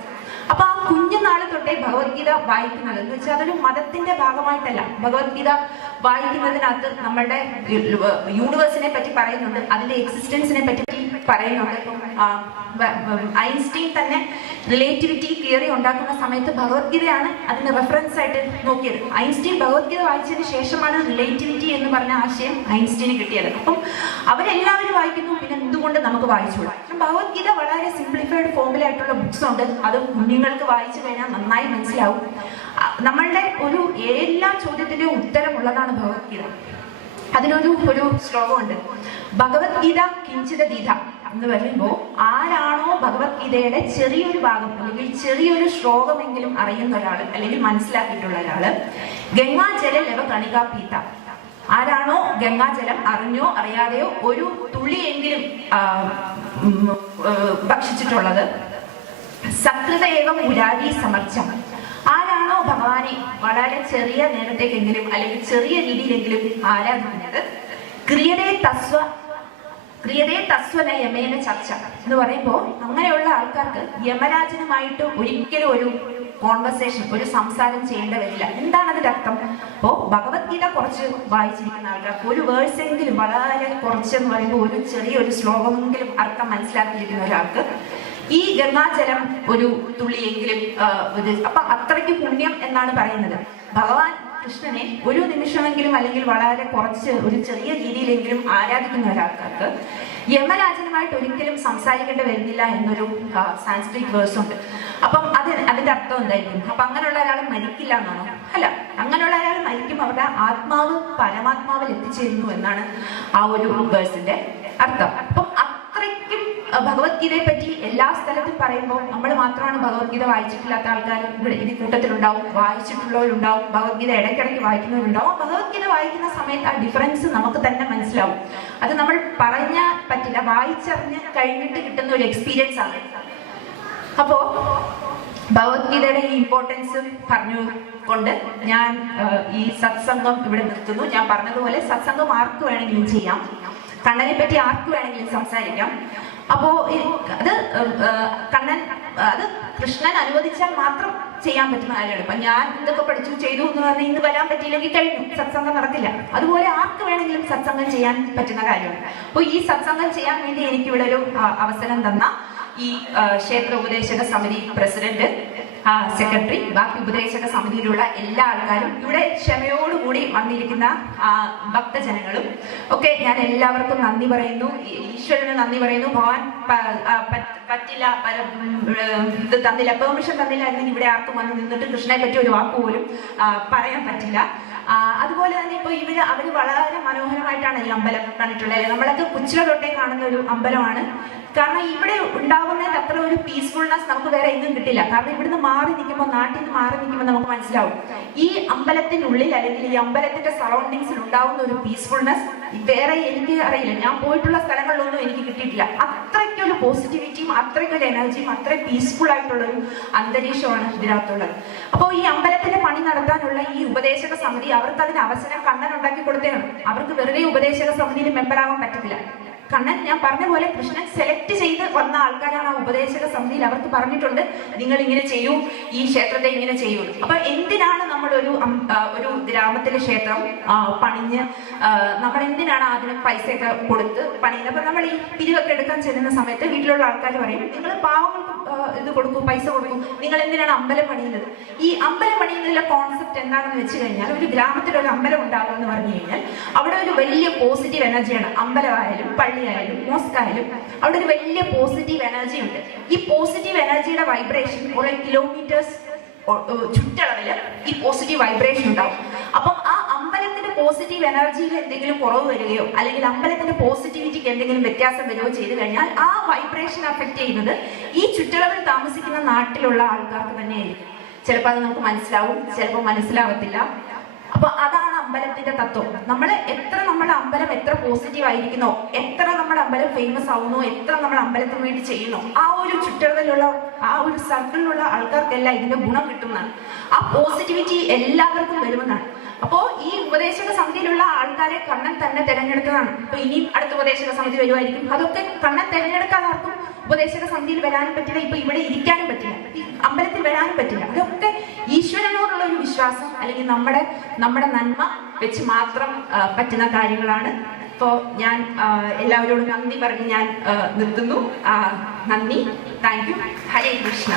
അപ്പൊ ആ കുഞ്ഞുനാള് തൊട്ടേ ഭഗവത്ഗീത വായിക്കുന്നത് എന്ന് വെച്ചാൽ അതൊരു മതത്തിന്റെ ഭാഗമായിട്ടല്ല. ഭഗവത്ഗീത വായിക്കുന്നതിനകത്ത് നമ്മളുടെ യൂണിവേഴ്സിനെ പറ്റി പറയുന്നുണ്ട്, അതിന്റെ എക്സിസ്റ്റൻസിനെ പറ്റി പറയുന്നുണ്ട്. ഐൻസ്റ്റീൻ തന്നെ റിലേറ്റിവിറ്റി തിയറി ഉണ്ടാക്കുന്ന സമയത്ത് ഭഗവത്ഗീതയാണ് അതിന് റെഫറൻസ് ആയിട്ട് നോക്കിയത്. ഐൻസ്റ്റീൻ ഭഗവത്ഗീത വായിച്ചതിന് ശേഷമാണ് റിലേറ്റിവിറ്റി എന്ന് പറഞ്ഞ ആശയം ഐൻസ്റ്റീന് കിട്ടിയത്. അപ്പം അവരെല്ലാവരും വായിക്കുന്നു, പിന്നെ എന്തുകൊണ്ട് നമുക്ക് വായിച്ചുകൂടാ? ഭഗവത്ഗീത വളരെ സിംപ്ലിഫൈഡ് ഫോമിലായിട്ടുള്ള ബുക്സ് ഉണ്ട്. അത് കുഞ്ഞുങ്ങൾക്ക് വായിച്ചു കഴിഞ്ഞാൽ നന്നായി മനസ്സിലാവും. നമ്മളുടെ എല്ലാ ചോദ്യത്തിന്റെയും ഉത്തരമുള്ളതാണ് ഭഗവത്ഗീത. അതിനൊരു ശ്ലോകമുണ്ട്, ഭഗവത്ഗീത കിഞ്ചിതീത എന്ന് പറയുമ്പോൾ ആരാണോ ഭഗവത്ഗീതയുടെ ചെറിയൊരു ഭാഗം അല്ലെങ്കിൽ ചെറിയൊരു ശ്ലോകമെങ്കിലും അറിയുന്ന ഒരാൾ അല്ലെങ്കിൽ മനസ്സിലാക്കിയിട്ടുള്ള ഒരാള് ഗംഗാജല ലവ കണികാ പീത, ആരാണോ ഗംഗാജലം അറിഞ്ഞോ അറിയാതെയോ ഒരു തുള്ളിയെങ്കിലും ഭക്ഷിച്ചിട്ടുള്ളത്, സകൃതയേവം മുരാരി സമർച്ചം, ആരാണോ ഭഗവാനെ വളരെ ചെറിയ നേരത്തേക്കെങ്കിലും അല്ലെങ്കിൽ ചെറിയ രീതിയിലെങ്കിലും ആരാധിക്കുന്നത്, ക്രിയതേ തസ്വന യമേന ചർച്ച എന്ന് പറയുമ്പോൾ അങ്ങനെയുള്ള ആൾക്കാർക്ക് യമരാജനുമായിട്ട് ഒരിക്കലും ഒരു കോൺവെർസേഷൻ, ഒരു സംസാരം ചെയ്യേണ്ട വരില്ല. എന്താണ് അതിന്റെ അർത്ഥം? അപ്പോ ഭഗവത്ഗീത കുറച്ച് വായിച്ചിരിക്കുന്ന ആൾക്കാർക്ക് ഒരു വേഴ്സെങ്കിലും, വളരെ കുറച്ചെന്ന് പറയുമ്പോൾ ഒരു ചെറിയൊരു ശ്ലോകമെങ്കിലും അർത്ഥം മനസ്സിലാക്കിയിരിക്കുന്ന ഒരാൾക്ക് ഈ ഗംഗാജലം ഒരു തുള്ളിയെങ്കിലും അപ്പൊ അത്രയ്ക്ക് പുണ്യം എന്നാണ് പറയുന്നത്. ഭഗവാൻ കൃഷ്ണനെ ഒരു നിമിഷമെങ്കിലും അല്ലെങ്കിൽ വളരെ കുറച്ച് ഒരു ചെറിയ രീതിയിലെങ്കിലും ആരാധിക്കുന്ന ഒരാൾക്കാർക്ക് യമരാജനുമായിട്ട് ഒരിക്കലും സംസാരിക്കേണ്ടി വരുന്നില്ല എന്നൊരു സാൻസ്ക്രിറ്റ് വേഴ്സ് ഉണ്ട്. അപ്പം അതിന്റെ അർത്ഥം എന്തായിരിക്കും? അപ്പൊ അങ്ങനെയുള്ള ഒരാൾ മരിക്കില്ല എന്നാണോ? അല്ല, അങ്ങനെയുള്ള ഒരാൾ മരിക്കും, അവരുടെ ആത്മാവ് പരമാത്മാവിൽ എത്തിച്ചേരുന്നു എന്നാണ് ആ ഒരു വേഴ്സിന്റെ അർത്ഥം. അപ്പം അത്രയ്ക്കും ഭഗവത്ഗീതയെ പറ്റി എല്ലാ സ്ഥലത്തും പറയുമ്പോൾ നമ്മൾ മാത്രമാണ് ഭഗവത്ഗീത വായിച്ചിട്ടില്ലാത്ത ആൾക്കാർ ഇവിടെ ഈ കൂട്ടത്തിലുണ്ടാവും, വായിച്ചിട്ടുള്ളവരുണ്ടാവും, ഭഗവത്ഗീത ഇടയ്ക്കിടയ്ക്ക് വായിക്കുന്നവരുണ്ടാവും. ഭഗവത്ഗീത വായിക്കുന്ന സമയത്ത് ആ ഡിഫറൻസ് നമുക്ക് തന്നെ മനസ്സിലാവും. അത് നമ്മൾ പറഞ്ഞാൽ പറ്റില്ല, വായിച്ചറിഞ്ഞ് കഴിഞ്ഞിട്ട് കിട്ടുന്ന ഒരു എക്സ്പീരിയൻസ് ആണ്. അപ്പോ ഭഗവത്ഗീതയുടെ ഈ ഇമ്പോർട്ടൻസ് പറഞ്ഞുകൊണ്ട് ഞാൻ ഈ സത്സംഗം ഇവിടെ നിർത്തുന്നു. ഞാൻ പറഞ്ഞതുപോലെ സത്സംഗം ആർക്ക് വേണമെങ്കിലും ചെയ്യാം, കണ്ണനെ പറ്റി ആർക്ക് വേണമെങ്കിലും സംസാരിക്കാം. അപ്പോ അത് അത് കൃഷ്ണൻ അനുവദിച്ചാൽ മാത്രം ചെയ്യാൻ പറ്റുന്ന കാര്യമാണ്. ഇപ്പൊ ഞാൻ ഇതൊക്കെ പഠിച്ചു ചെയ്തു എന്ന് പറഞ്ഞ് ഇന്ന് വരാൻ പറ്റിയില്ലെങ്കിൽ കഴിഞ്ഞു, സത്സംഗം നടത്തില്ല. അതുപോലെ ആർക്ക് വേണമെങ്കിലും സത്സംഗം ചെയ്യാൻ പറ്റുന്ന കാര്യമാണ്. അപ്പൊ ഈ സത്സംഗം ചെയ്യാൻ വേണ്ടി എനിക്കിവിടെ ഒരു അവസരം തന്ന ഈ ക്ഷേത്ര ഉപദേശക സമിതി പ്രസിഡന്റ്, സെക്രട്ടറി, ബാക്കി ഉപദേശക സമിതിയിലുള്ള എല്ലാ ആൾക്കാരും, ഇവിടെ ക്ഷമയോടുകൂടി വന്നിരിക്കുന്ന ഭക്തജനങ്ങളും ഒക്കെ ഞാൻ എല്ലാവർക്കും നന്ദി പറയുന്നു. ഈശ്വരന് നന്ദി പറയുന്നു. ഭഗവാൻ പറ്റില്ല, ഇത് തന്നില്ല, പെർമിഷൻ തന്നില്ലായിരുന്നെങ്കിൽ ഇവിടെ ആർക്കും വന്ന് നിന്നിട്ട് കൃഷ്ണനെ പറ്റി ഒരു വാക്ക് പോലും പറയാൻ പറ്റില്ല. അതുപോലെ തന്നെ ഇപ്പൊ അവര് വളരെ മനോഹരമായിട്ടാണ് ഈ അമ്പലം കണ്ടിട്ടുള്ളത്. നമ്മളൊക്കെ കൊച്ചിലെ തൊട്ടേ കാണുന്ന ഒരു അമ്പലമാണ്. കാരണം ഇവിടെ ഉണ്ടാകുന്നതിന് അത്ര ഒരു പീസ്ഫുൾനെസ് നമുക്ക് വേറെ എങ്ങും കിട്ടില്ല. കാരണം ഇവിടുന്ന് മാറി നിൽക്കുമ്പോൾ, നാട്ടിൽ നിന്ന് മാറി നിൽക്കുമ്പോൾ നമുക്ക് മനസ്സിലാവും ഈ അമ്പലത്തിനുള്ളിൽ അല്ലെങ്കിൽ ഈ അമ്പലത്തിന്റെ സറൗണ്ടിങ്സിൽ ഉണ്ടാവുന്ന ഒരു പീസ്ഫുൾനെസ് വേറെ എനിക്ക് അറിയില്ല. ഞാൻ പോയിട്ടുള്ള സ്ഥലങ്ങളിലൊന്നും എനിക്ക് കിട്ടിയിട്ടില്ല. അത്രയ്ക്കൊരു പോസിറ്റിവിറ്റിയും അത്രയ്ക്കൊരു എനർജിയും അത്രയും പീസ്ഫുൾ ആയിട്ടുള്ളൊരു അന്തരീക്ഷമാണ് ഇതിനകത്തുള്ളത്. അപ്പോൾ ഈ അമ്പലത്തിന്റെ പണി നടത്താനുള്ള ഈ ഉപദേശക സമിതി അവർക്ക് അതിന് അവസരം കണ്ണൻ ഉണ്ടാക്കി കൊടുത്തതാണ്. അവർക്ക് വെറുതെ ഉപദേശക സമിതിയിൽ മെമ്പറാവാൻ പറ്റത്തില്ല. കണ്ണൻ, ഞാൻ പറഞ്ഞ പോലെ കൃഷ്ണൻ സെലക്ട് ചെയ്ത് വന്ന ആൾക്കാരാണ് ആ ഉപദേശക സമിതിയിൽ. അവർക്ക് പറഞ്ഞിട്ടുണ്ട് നിങ്ങൾ ഇങ്ങനെ ചെയ്യൂ, ഈ ക്ഷേത്രത്തെ ഇങ്ങനെ ചെയ്യൂ. അപ്പൊ എന്തിനാണ് നമ്മൾ ഒരു ഗ്രാമത്തിലെ ക്ഷേത്രം പണിഞ്ഞ് നമ്മൾ എന്തിനാണ് അതിന് പൈസയൊക്കെ കൊടുത്ത് പണിയുന്നത്? അപ്പൊ നമ്മൾ ഈ പിരിവൊക്കെ എടുക്കാൻ ചെല്ലുന്ന സമയത്ത് വീട്ടിലുള്ള ആൾക്കാർ പറയും, നിങ്ങൾ പാവങ്ങൾക്ക് ഇത് കൊടുക്കും, പൈസ കൊടുക്കും, നിങ്ങൾ എന്തിനാണ് അമ്പലം പണിയുന്നത്? ഈ അമ്പലം പണിയുന്നതിലെ കോൺസെപ്റ്റ് എന്താണെന്ന് വെച്ച് കഴിഞ്ഞാൽ, ഒരു ഗ്രാമത്തിൽ ഒരു അമ്പലം ഉണ്ടാകുക എന്ന് പറഞ്ഞു കഴിഞ്ഞാൽ അവിടെ ഒരു വലിയ പോസിറ്റീവ് എനർജിയാണ്. അമ്പലമായാലും പള്ളിയായാലും മോസ്കായാലും അവിടെ ഒരു വലിയ പോസിറ്റീവ് എനർജി ഉണ്ട്. ഈ പോസിറ്റീവ് എനർജിയുടെ വൈബ്രേഷൻ കുറെ കിലോമീറ്റേഴ്സ് ചുറ്റളവില് ഈ പോസിറ്റീവ് വൈബ്രേഷൻ ഉണ്ടാവും. അപ്പം ആ അമ്പലത്തിന്റെ പോസിറ്റീവ് എനർജിയിൽ എന്തെങ്കിലും കുറവ് വരികയോ അല്ലെങ്കിൽ അമ്പലത്തിന്റെ പോസിറ്റിവിറ്റിക്ക് എന്തെങ്കിലും വ്യത്യാസം വരികയോ ചെയ്തു കഴിഞ്ഞാൽ ആ വൈബ്രേഷൻ അഫക്ട് ചെയ്യുന്നത് ഈ ചുറ്റളവിൽ താമസിക്കുന്ന നാട്ടിലുള്ള ആൾക്കാർക്ക് തന്നെയായിരിക്കും. ചിലപ്പോൾ അത് നമുക്ക് മനസ്സിലാവും, ചിലപ്പോൾ മനസ്സിലാവത്തില്ല. അപ്പൊ അതാണ് അമ്പലത്തിന്റെ തത്വം. നമ്മുടെ അമ്പലം എത്ര പോസിറ്റീവ് ആയിരിക്കുന്നോ, എത്ര നമ്മുടെ അമ്പലം ഫേമസ് ആവുന്നോ, എത്ര നമ്മൾ അമ്പലത്തിന് വേണ്ടി ചെയ്യുന്നോ, ആ ഒരു ചുറ്റളവിലുള്ള ആ ഒരു സർക്കിളിലുള്ള ആൾക്കാർക്കെല്ലാം ഇതിന്റെ ഗുണം കിട്ടുന്നതാണ്. ആ പോസിറ്റിവിറ്റി എല്ലാവർക്കും വരുമെന്നാണ്. അപ്പോ ഈ ഉപദേശക സമിതിയിലുള്ള ആൾക്കാരെ കണ്ണൻ തന്നെ തിരഞ്ഞെടുത്തതാണ്. ഇപ്പൊ ഇനിയും അടുത്ത ഉപദേശക സമിതി വരുമായിരിക്കും. അതൊക്കെ കണ്ണൻ തിരഞ്ഞെടുക്കാതെ ആർക്കും ഉപദേശക സമിതിയിൽ വരാനും പറ്റില്ല, ഇപ്പൊ ഇവിടെ ഇരിക്കാനും പറ്റില്ല, ഈ അമ്പലത്തിൽ വരാനും പറ്റില്ല. അതൊക്കെ ഈശ്വരനോടുള്ള ഒരു വിശ്വാസം അല്ലെങ്കിൽ നമ്മുടെ നന്മ വെച്ച് മാത്രം പറ്റുന്ന കാര്യങ്ങളാണ്. അപ്പോൾ ഞാൻ എല്ലാവരോടും നന്ദി പറഞ്ഞ് ഞാൻ നിർത്തുന്നു. നന്ദി. Thank you. ഹരേ കൃഷ്ണ.